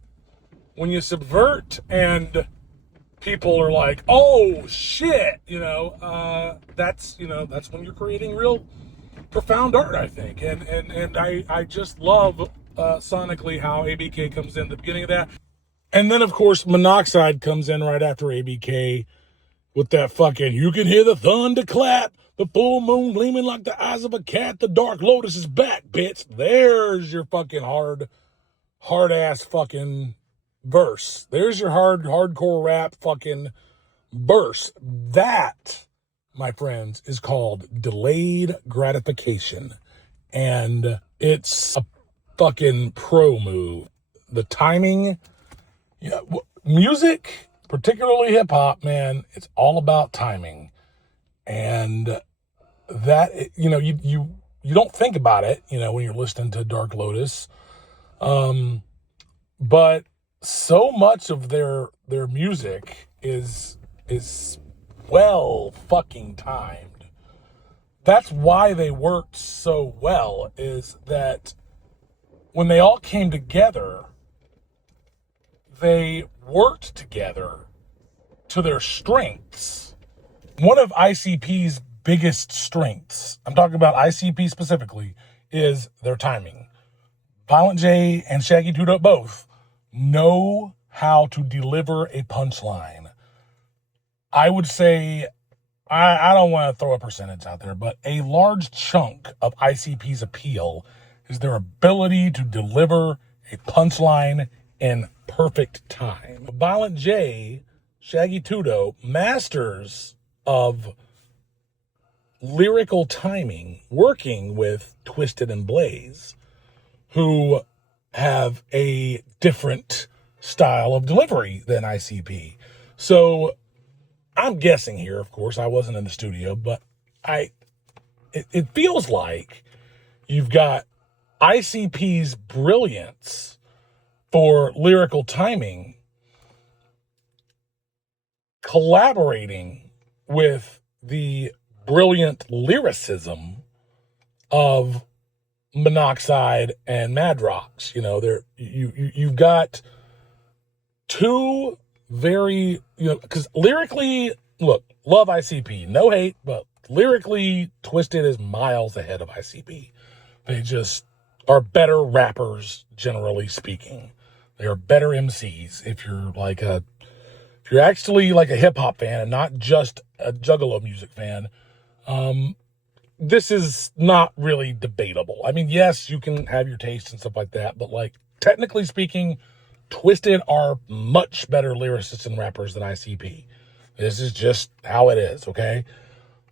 when you subvert and people are like, oh shit, that's when you're creating real profound art, I think. And I just love sonically how ABK comes in the beginning of that. And then of course Monoxide comes in right after ABK with that fucking, you can hear the thunder clap, the full moon gleaming like the eyes of a cat, the Dark Lotus is back, bitch. There's your fucking hard ass fucking verse. There's your hardcore rap fucking verse. That, my friends, is called delayed gratification. And it's a fucking pro move. The timing, music, particularly hip hop, man, it's all about timing. And that, you don't think about it, when you're listening to Dark Lotus. But so much of their music is well fucking timed. That's why they worked so well, is that when they all came together, they worked together to their strengths. One of ICP's biggest strengths, I'm talking about ICP specifically, is their timing. Violent J and Shaggy 2 Dope both know how to deliver a punchline. I would say, I don't want to throw a percentage out there, but a large chunk of ICP's appeal is their ability to deliver a punchline in perfect time. Violent J, Shaggy 2 Dope, masters of lyrical timing, working with Twisted and Blaze, who have a different style of delivery than ICP. So I'm guessing here, of course, I wasn't in the studio, but it feels like you've got ICP's brilliance for lyrical timing collaborating with the brilliant lyricism of Monoxide and Madrox. You've got two very, because lyrically, look, love ICP, no hate, but lyrically, Twisted is miles ahead of ICP. They just are better rappers, generally speaking. They are better MCs. If you're actually like a hip hop fan and not just a Juggalo music fan, this is not really debatable. I mean, yes, you can have your taste and stuff like that, but technically speaking, Twisted are much better lyricists and rappers than ICP. This is just how it is, okay?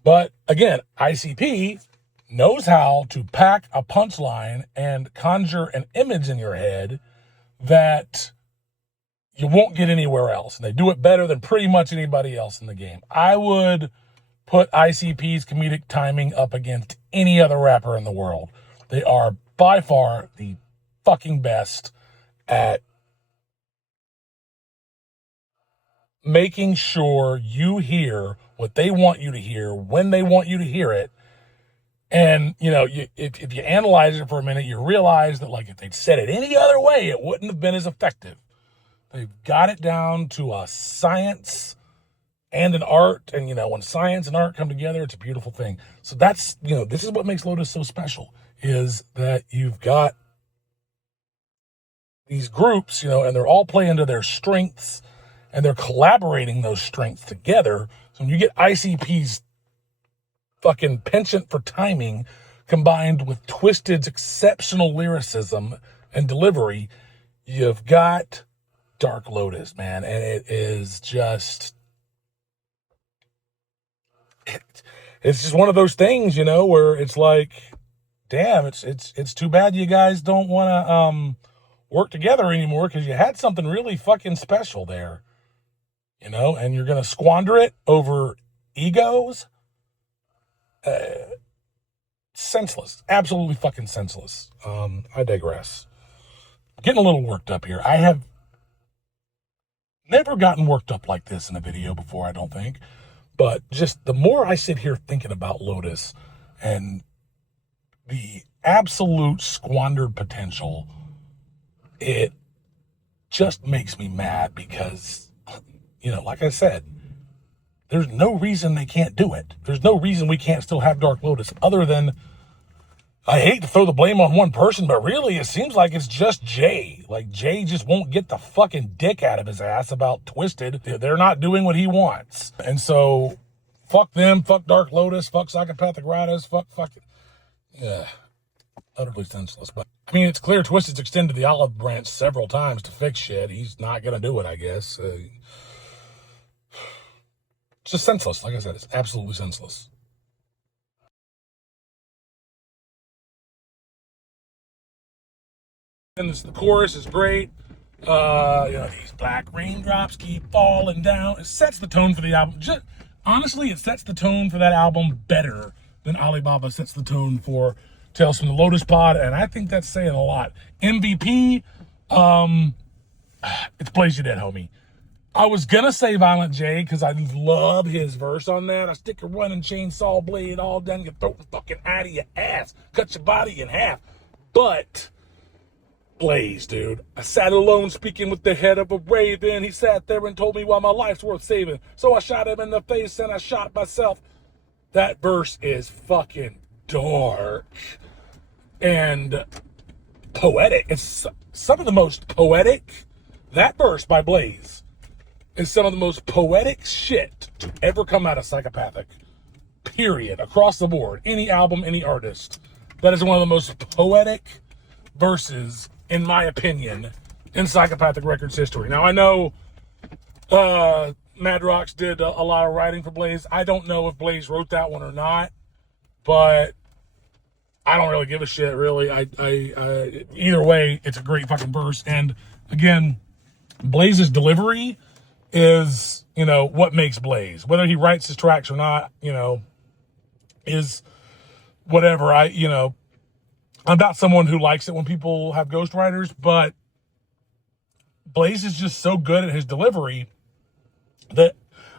But again, ICP knows how to pack a punchline and conjure an image in your head that you won't get anywhere else. And they do it better than pretty much anybody else in the game. I would put ICP's comedic timing up against any other rapper in the world. They are by far the fucking best at making sure you hear what they want you to hear when they want you to hear it. And, if you analyze it for a minute, you realize that, if they'd said it any other way, it wouldn't have been as effective. They've got it down to a science and an art. And, when science and art come together, it's a beautiful thing. So that's, this is what makes Lotus so special, is that you've got these groups, and they're all playing to their strengths, and they're collaborating those strengths together. So when you get ICP's fucking penchant for timing combined with Twisted's exceptional lyricism and delivery, you've got Dark Lotus, man. And it is just, it's just one of those things, where it's like, damn, it's too bad you guys don't want to work together anymore, because you had something really fucking special there. And you're going to squander it over egos. senseless. Absolutely fucking senseless. I digress. Getting a little worked up here. I have never gotten worked up like this in a video before, I don't think. But just the more I sit here thinking about Lotus and the absolute squandered potential, it just makes me mad because, you know, like I said, there's no reason they can't do it. There's no reason we can't still have Dark Lotus other than, I hate to throw the blame on one person, but really it seems like it's just Jay. Like, Jay just won't get the fucking dick out of his ass about Twisted. They're not doing what he wants. And so, fuck them, fuck Dark Lotus, fuck Psychopathic Writers, fuck it. Yeah, utterly senseless. But, I mean, it's clear Twisted's extended the olive branch several times to fix shit. He's not going to do it, I guess. It's just senseless. Like I said, it's absolutely senseless. And the chorus is great. You know, these black raindrops keep falling down. It sets the tone for the album. Honestly, it sets the tone for that album better than Alibaba sets the tone for Tales from the Lotus Pod, and I think that's saying a lot. MVP, it's Blaze You Dead, homie. I was gonna say Violent J because I love his verse on that. I stick a running chainsaw blade all down your throat and fucking out of your ass, cut your body in half. But Blaze, dude, I sat alone speaking with the head of a raven. He sat there and told me why my life's worth saving. So I shot him in the face and I shot myself. That verse is fucking dark and poetic. It's some of the most poetic. That verse by Blaze is some of the most poetic shit to ever come out of Psychopathic. Period. Across the board. Any album, any artist. That is one of the most poetic verses, in my opinion, in Psychopathic Records history. Now, I know Mad Rocks did a lot of writing for Blaze. I don't know if Blaze wrote that one or not, but I don't really give a shit, really. Either way, it's a great fucking verse. And again, Blaze's delivery is, you know, what makes Blaze. Whether he writes his tracks or not, you know, is whatever. I'm not someone who likes it when people have ghostwriters, but Blaze is just so good at his delivery that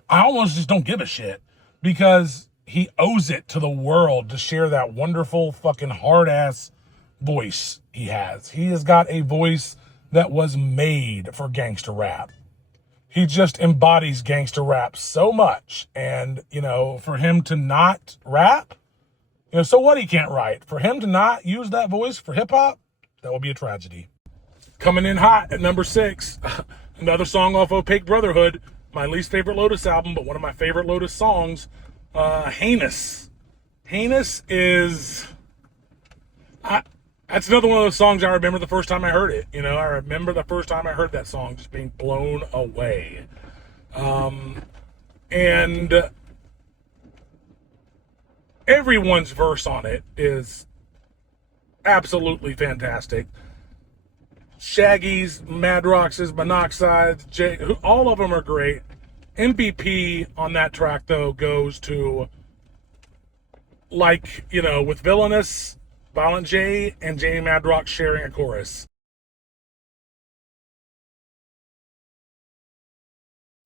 I almost just don't give a shit, because he owes it to the world to share that wonderful fucking hard-ass voice he has. He has got a voice that was made for gangster rap. He just embodies gangster rap so much. And, you know, for him to not rap, you know, so what, he can't write. For him to not use that voice for hip-hop, that would be a tragedy. Coming in hot at number 6, another song off Opaque Brotherhood, my least favorite Lotus album, but one of my favorite Lotus songs, Heinous. Heinous is... that's another one of those songs I remember the first time I heard it. You know, I remember the first time I heard that song just being blown away. And everyone's verse on it is absolutely fantastic. Shaggy's, Mad Rox's, Monoxide's, all of them are great. MVP on that track, though, goes to, like, you know, with Villainous, Violent J, and Jamie Madrox sharing a chorus.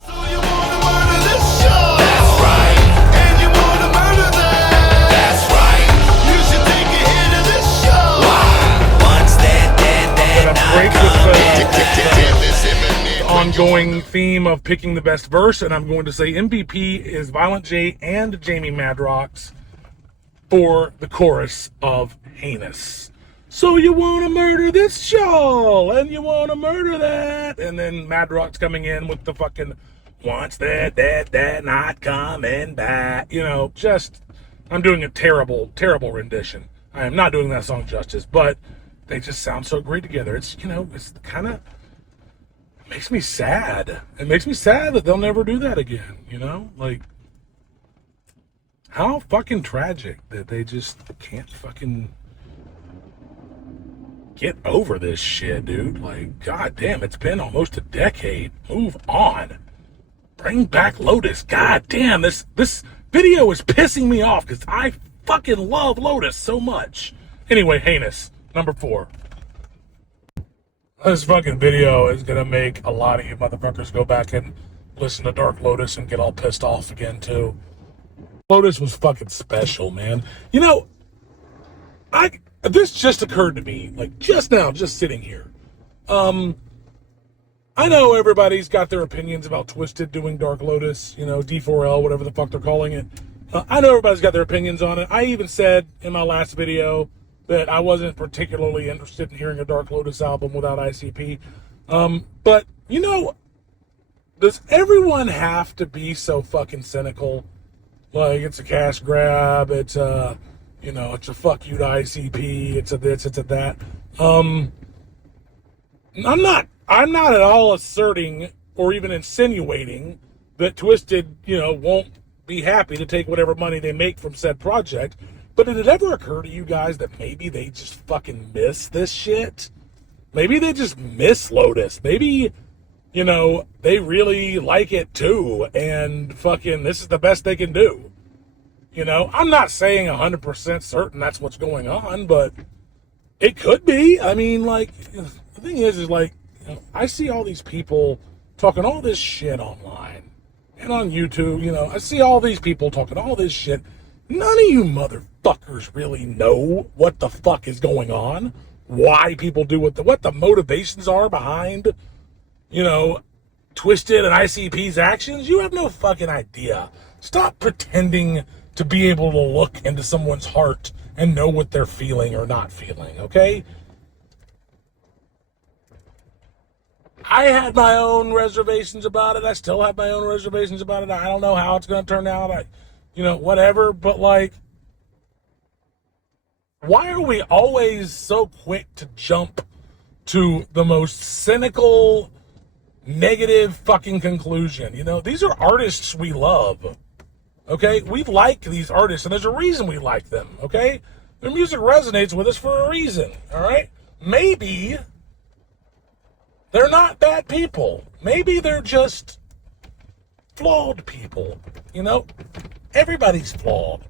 So you wanna murder this show? That's right. And you wanna murder that? That's right. You should take a hit of this show. Why? Once they're dead, not break the ongoing theme of picking the best verse, and I'm going to say MVP is Violent J and Jamie Madrox for the chorus of Heinous. So you want to murder this show, and you want to murder that, and then Madrox coming in with the fucking once they're dead, they're not coming back. You know, just, I'm doing a terrible, terrible rendition. I am not doing that song justice, but they just sound so great together. It's, you know, it's kind of, it makes me sad. It makes me sad that they'll never do that again, you know? Like, how fucking tragic that they just can't fucking get over this shit, dude. Like, god damn, it's been almost a decade. Move on. Bring back Lotus. God damn, this video is pissing me off because I fucking love Lotus so much. Anyway, heinous. Number 4. This fucking video is gonna make a lot of you motherfuckers go back and listen to Dark Lotus and get all pissed off again too. Lotus was fucking special, man. You know, this just occurred to me, like just now, just sitting here. I know everybody's got their opinions about Twisted doing Dark Lotus, you know, D4L, whatever the fuck they're calling it. I know everybody's got their opinions on it. I even said in my last video that I wasn't particularly interested in hearing a Dark Lotus album without ICP. But, you know, does everyone have to be so fucking cynical? Like, it's a cash grab, it's a, you know, it's a fuck you to ICP, it's a this, it's a that. I'm not at all asserting or even insinuating that Twisted, you know, won't be happy to take whatever money they make from said project. But did it ever occur to you guys that maybe they just fucking miss this shit? Maybe they just miss Lotus. Maybe, you know, they really like it too, and fucking this is the best they can do. You know, I'm not saying 100% certain that's what's going on, but it could be. I mean, like, the thing is like, you know, I see all these people talking all this shit online and on YouTube. You know, I see all these people talking all this shit. None of you motherfuckers really know what the fuck is going on, why people do what the motivations are behind, you know, Twisted and ICP's actions. You have no fucking idea. Stop pretending to be able to look into someone's heart and know what they're feeling or not feeling, okay? I had my own reservations about it. I still have my own reservations about it. I don't know how it's going to turn out. You know, whatever. But, like, why are we always so quick to jump to the most cynical, negative fucking conclusion? You know, these are artists we love. Okay? We like these artists, and there's a reason we like them. Okay? Their music resonates with us for a reason. All right? Maybe they're not bad people. Maybe they're just flawed people. You know? Everybody's flawed.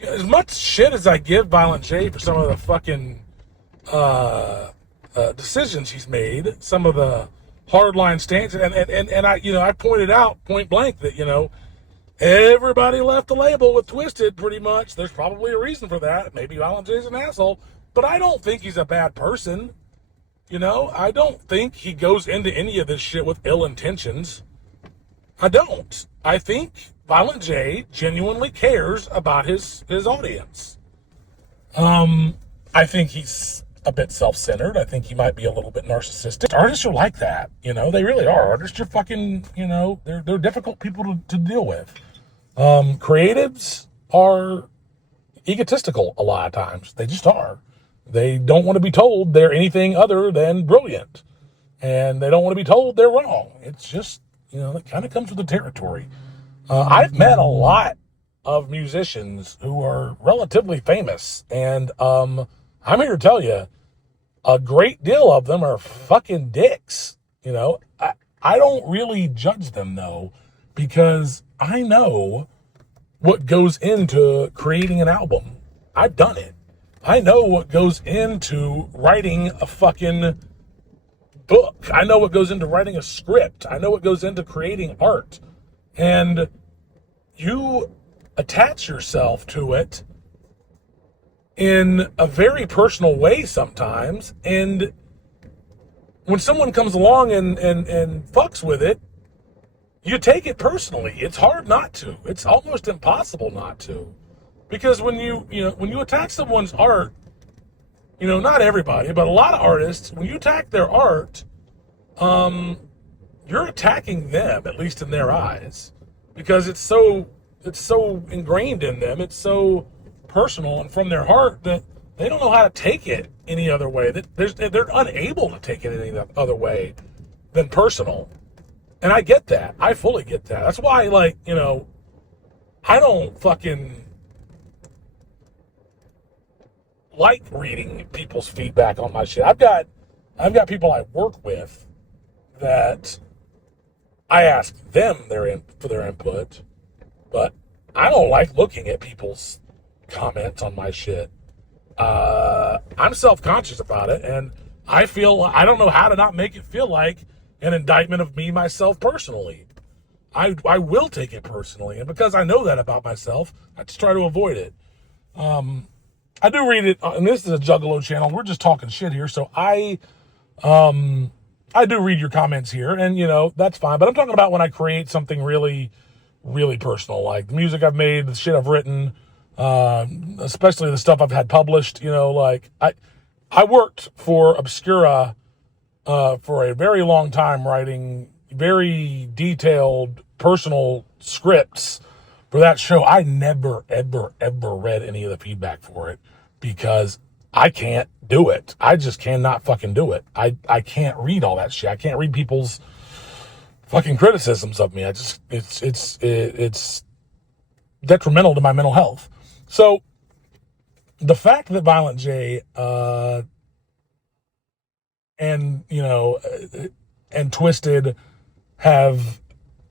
As much shit as I give Violent J for some of the fucking decisions he's made, some of the hardline stances, and I, you know, I pointed out point blank that, you know, everybody left the label with Twisted pretty much. There's probably a reason for that. Maybe Violent J's an asshole, but I don't think he's a bad person. You know, I don't think he goes into any of this shit with ill intentions. I don't. I think Violent J genuinely cares about his audience. I think he's a bit self-centered. I think he might be a little bit narcissistic. Artists are like that, you know, they really are. Artists are fucking, you know, they're difficult people to deal with. Creatives are egotistical a lot of times. They just are. They don't want to be told they're anything other than brilliant. And they don't want to be told they're wrong. It's just, you know, it kind of comes with the territory. I've met a lot of musicians who are relatively famous, and I'm here to tell you, a great deal of them are fucking dicks. You know, I don't really judge them, though, because I know what goes into creating an album. I've done it. I know what goes into writing a fucking book. I know what goes into writing a script. I know what goes into creating art. And you attach yourself to it in a very personal way sometimes. And when someone comes along and fucks with it, you take it personally. It's hard not to. It's almost impossible not to. Because when you attack someone's art, you know, not everybody, but a lot of artists, when you attack their art, you're attacking them, at least in their eyes, because it's so ingrained in them. It's so personal and from their heart that they don't know how to take it any other way. They're unable to take it any other way than personal. And I get that. I fully get that. That's why, like, you know, I don't fucking like reading people's feedback on my shit. I've got people I work with that I ask them for their input, but I don't like looking at people's comments on my shit, I'm self-conscious about it, and I don't know how to not make it feel like an indictment of me, myself, personally. I will take it personally, and because I know that about myself, I just try to avoid it. I do read it, and this is a Juggalo channel. We're just talking shit here, so I do read your comments here, and that's fine. But I'm talking about when I create something really, really personal, like the music I've made, the shit I've written, especially the stuff I've had published. Like I worked for Obscura for a very long time, writing very detailed personal scripts for that show. I never, ever, ever read any of the feedback for it because I can't do it. I just cannot fucking do it. I can't read all that shit. I can't read people's fucking criticisms of me. It's detrimental to my mental health. So the fact that Violent J and Twisted have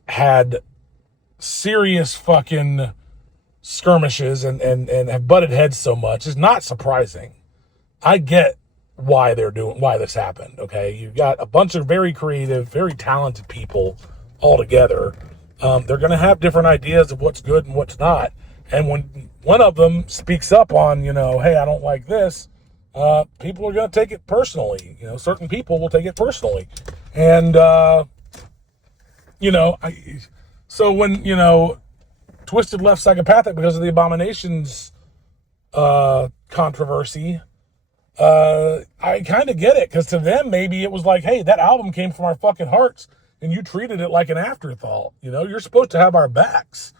had serious fucking skirmishes and have butted heads so much is not surprising. I get why this happened. Okay. You've got a bunch of very creative, very talented people all together. They're going to have different ideas of what's good and what's not. And when one of them speaks up on, hey, I don't like this, people are going to take it personally. Certain people will take it personally. And, so when, Twisted left Psychopathic because of the Abominations controversy, I kind of get it, because to them, maybe it was like, hey, that album came from our fucking hearts, and you treated it like an afterthought. You're supposed to have our backs.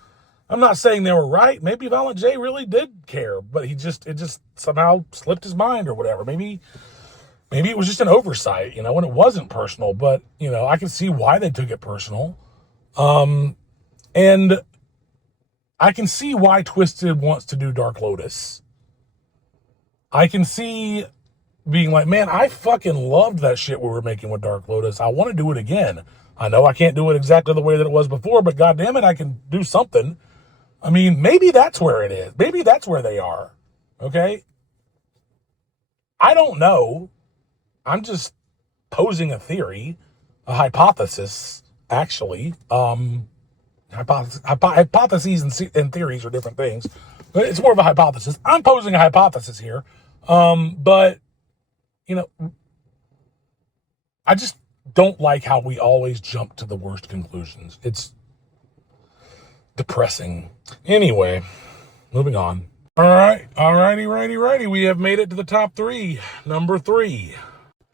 I'm not saying they were right. Maybe Violent J really did care, but it just somehow slipped his mind or whatever. Maybe it was just an oversight, when it wasn't personal. But, I can see why they took it personal. And I can see why Twisted wants to do Dark Lotus. I can see being like, man, I fucking loved that shit we were making with Dark Lotus. I want to do it again. I know I can't do it exactly the way that it was before, but goddamn it, I can do something. I mean, maybe that's where it is. Maybe that's where they are. Okay? I don't know. I'm just posing a theory, a hypothesis, actually. Hypotheses and theories are different things. But it's more of a hypothesis. I'm posing a hypothesis here. But, I just don't like how we always jump to the worst conclusions. It's depressing. Anyway, moving on. All right. Righty. We have made it to the top 3. Number 3.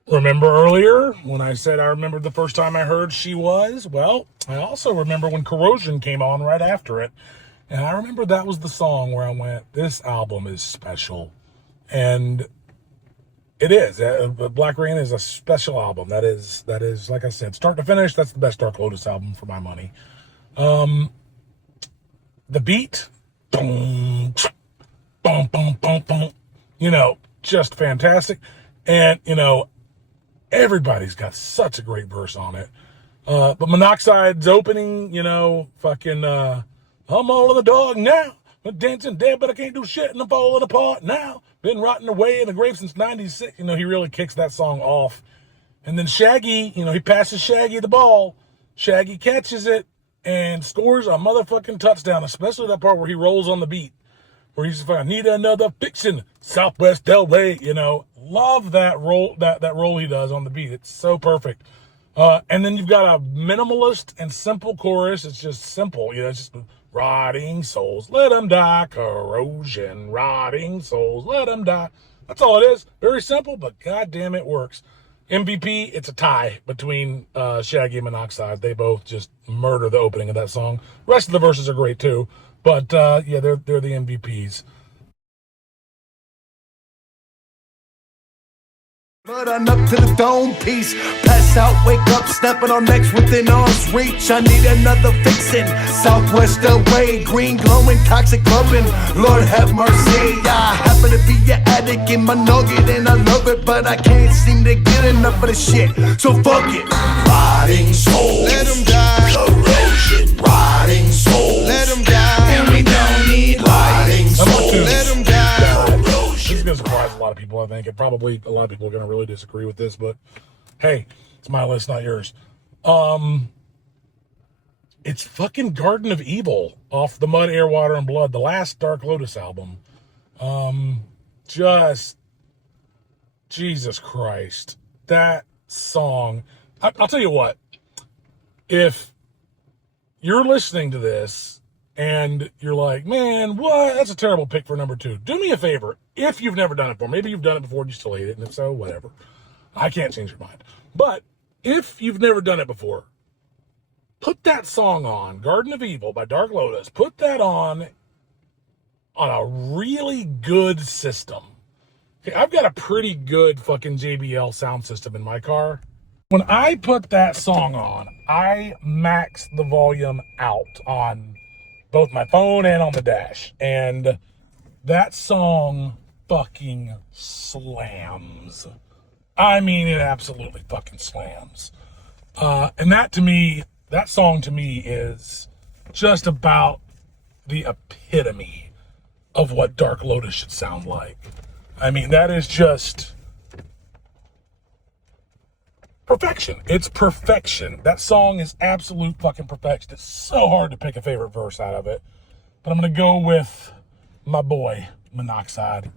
Remember earlier when I said I remembered the first time I heard She Was? Well, I also remember when Corrosion came on right after it. And I remember that was the song where I went, this album is special. And it is. Black Rain is a special album. That is, like I said, start to finish, that's the best Dark Lotus album for my money. The beat, boom, boom, boom, boom, boom, just fantastic. And, everybody's got such a great verse on it. But Monoxide's opening, fucking, I'm all in the dog now. I'm dancing dead, but I can't do shit, and I'm falling apart now. Been rotting away in the grave since 96. He really kicks that song off. And then Shaggy, he passes Shaggy the ball. Shaggy catches it and scores a motherfucking touchdown, especially that part where he rolls on the beat, where he's just like, I need another fixin', Southwest LA, Love that roll, that roll he does on the beat. It's so perfect. And then you've got a minimalist and simple chorus. It's just simple, it's just rotting souls, let them die. Corrosion, rotting souls, let them die. That's all it is. Very simple, but goddamn, it works. MVP, it's a tie between Shaggy and Monoxide. They both just murder the opening of that song. The rest of the verses are great too, but yeah, they're the MVPs. But I'm up to the dome piece. Pass out, wake up, snapping on necks within arm's reach. I need another fixin'. Southwest LA, green glowing, toxic clubbing. Lord have mercy. I happen to be an addict in my nugget, and I love it, but I can't seem to get enough of the shit. So fuck it. Rotting souls, Let 'em die. Corrosion, rotting souls, Let 'em die. And we don't need rotting souls. Let 'em lot of people, I think. And probably a lot of people are going to really disagree with this, but hey, it's my list, not yours. It's fucking Garden of Evil off the Mud, Air, Water, and Blood, the last Dark Lotus album. Just, Jesus Christ. That song. I'll tell you what. If you're listening to this and you're like, man, what? That's a terrible pick for number 2. Do me a favor. If you've never done it before, maybe you've done it before and you still hate it, and if so, whatever. I can't change your mind. But if you've never done it before, put that song on, Garden of Evil by Dark Lotus. Put that on a really good system. Okay, I've got a pretty good fucking JBL sound system in my car. When I put that song on, I max the volume out on both my phone and on the dash. And that song fucking slams. I mean, it absolutely fucking slams. And that song to me is just about the epitome of what Dark Lotus should sound like. I mean, that is just perfection. It's perfection. That song is absolute fucking perfection. It's so hard to pick a favorite verse out of it. But I'm going to go with my boy, Monoxide.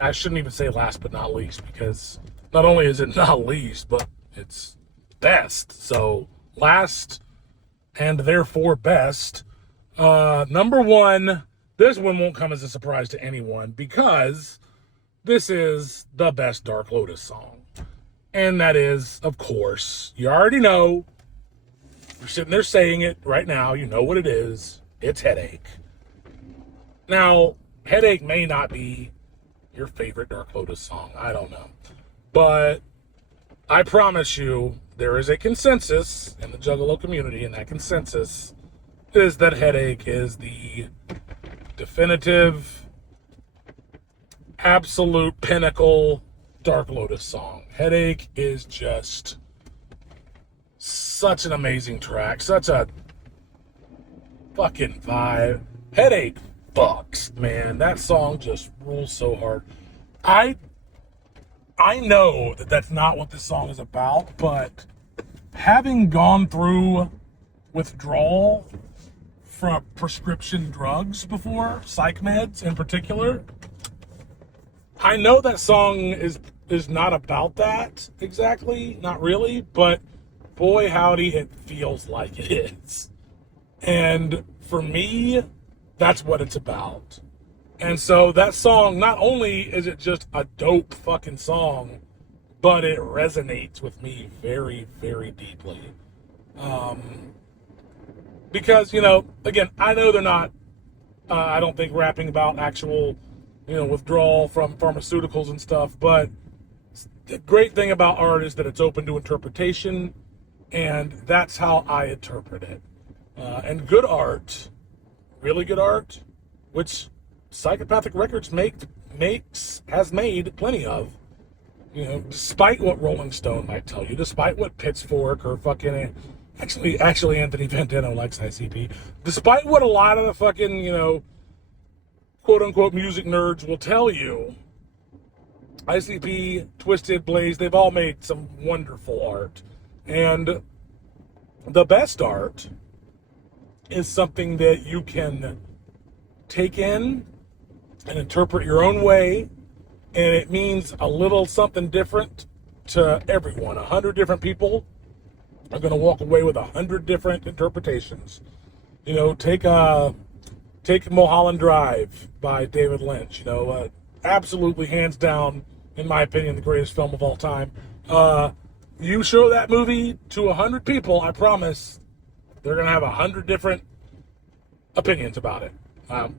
I shouldn't even say last but not least, because not only is it not least, but it's best. So last and therefore best. Number 1, this one won't come as a surprise to anyone because this is the best Dark Lotus song. And that is, of course, you already know. You're sitting there saying it right now. You know what it is. It's Headache. Now, Headache may not be your favorite Dark Lotus song. I don't know. But I promise you, there is a consensus in the Juggalo community, and that consensus is that Headache is the definitive, absolute pinnacle Dark Lotus song. Headache is just such an amazing track, such a fucking vibe. Headache fucks, man. That song just rules so hard. I know that that's not what this song is about, but having gone through withdrawal from prescription drugs before, psych meds in particular, I know that song is not about that exactly, not really, but boy howdy, it feels like it is. And for me, that's what it's about. And so that song, not only is it just a dope fucking song, but it resonates with me very, very deeply. Because, you know, again, I know they're not, I don't think rapping about actual, you know, withdrawal from pharmaceuticals and stuff, but the great thing about art is that it's open to interpretation, and that's how I interpret it. And good art, really good art, which Psychopathic Records has made plenty of, you know, despite what Rolling Stone might tell you, despite what Pitchfork or fucking, actually Anthony Fantano likes ICP, despite what a lot of the fucking, you know, quote-unquote music nerds will tell you, ICP, Twisted, Blaze, they've all made some wonderful art. And the best art is something that you can take in and interpret your own way, and it means a little something different to everyone. 100 different people are going to walk away with 100 different interpretations. You know, take Mulholland Drive by David Lynch. You know, absolutely, hands down, in my opinion, the greatest film of all time. You show that movie to 100 people, I promise, they're going to have 100 different opinions about it.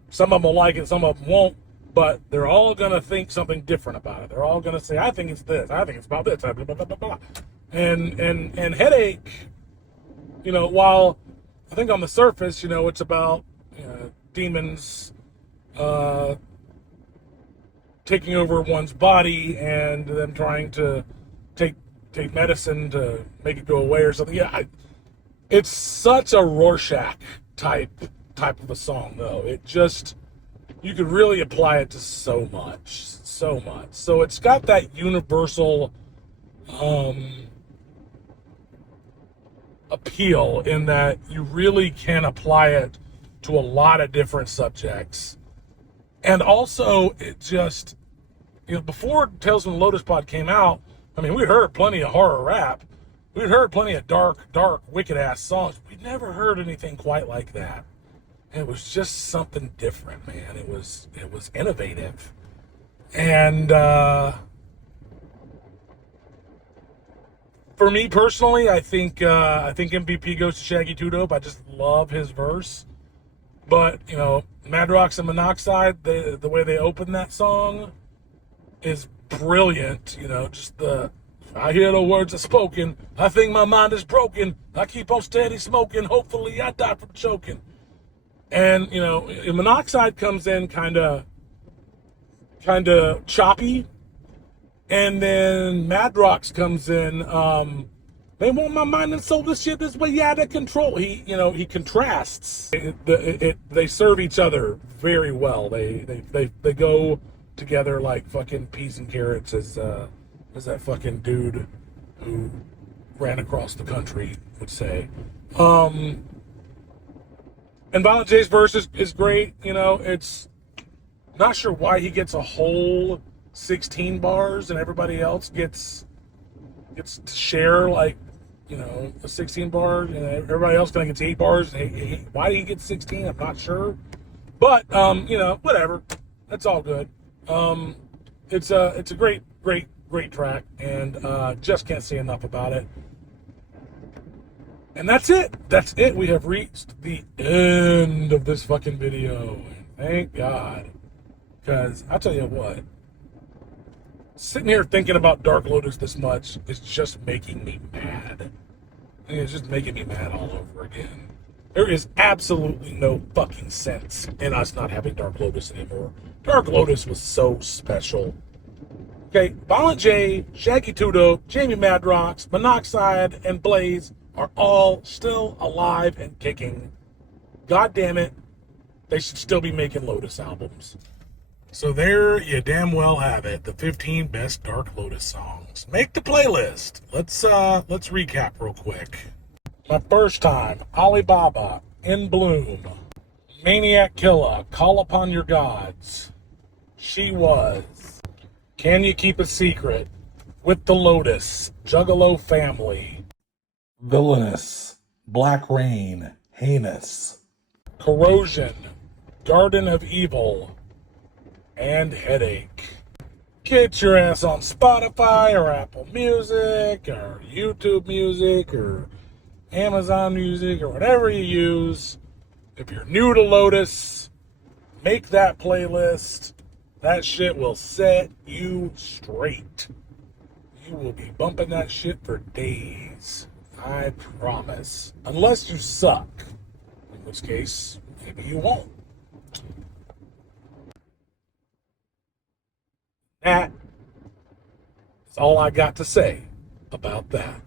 Some of them will like it, some of them won't, but they're all going to think something different about it. They're all going to say, I think it's this, I think it's about this, blah, blah, blah, blah, blah. And Headache, you know, while I think on the surface, you know, it's about demons taking over one's body and them trying to take medicine to make it go away or something. Yeah, it's such a Rorschach type of a song, though. It just you could really apply it to so much. So it's got that universal appeal in that you really can apply it to a lot of different subjects. And also, it just, before Tales from the Lotus Pod came out, I mean, we heard plenty of horror rap. We'd heard plenty of dark, wicked-ass songs. We'd never heard anything quite like that. It was just something different, man. It was innovative. And for me personally, I think MVP goes to Shaggy 2 Dope. I just love his verse. But, Madrox and Monoxide, the way they open that song is brilliant. Just I hear the words are spoken. I think my mind is broken. I keep on steady smoking. Hopefully I die from choking. And, Monoxide comes in kind of choppy. And then Madrox comes in, they want my mind and soul, this shit this way out of control. He contrasts. They serve each other very well. They go together like fucking peas and carrots, as that fucking dude who ran across the country would say. And Violent J's verse is great. It's not sure why he gets a whole 16 bars and everybody else gets to share a 16 bar. Everybody else kind of gets 8 bars. Why did he get 16? I'm not sure. But whatever. That's all good. It's a great track, and just can't say enough about it. And that's it. We have reached the end of this fucking video. And thank God. Because I'll tell you what, sitting here thinking about Dark Lotus this much is just making me mad. It's just making me mad all over again. There is absolutely no fucking sense in us not having Dark Lotus anymore. Dark Lotus was so special. Okay, Violent J, Shaggy 2 Dope, Jamie Madrox, Monoxide, and Blaze are all still alive and kicking. God damn it, they should still be making Lotus albums. So there you damn well have it, the 15 best Dark Lotus songs. Make the playlist. Let's recap real quick. My First Time, Alibaba, In Bloom, Maniac Killer, Call Upon Your Gods, She Was, Can You Keep a Secret, With the Lotus, Juggalo Family, Villainous, Black Rain, Heinous, Corrosion, Garden of Evil, and Headache. Get your ass on Spotify or Apple Music or YouTube Music or Amazon Music or whatever you use. If you're new to Lotus, make that playlist. That shit will set you straight. You will be bumping that shit for days. I promise. Unless you suck. In which case, maybe you won't. That is all I got to say about that.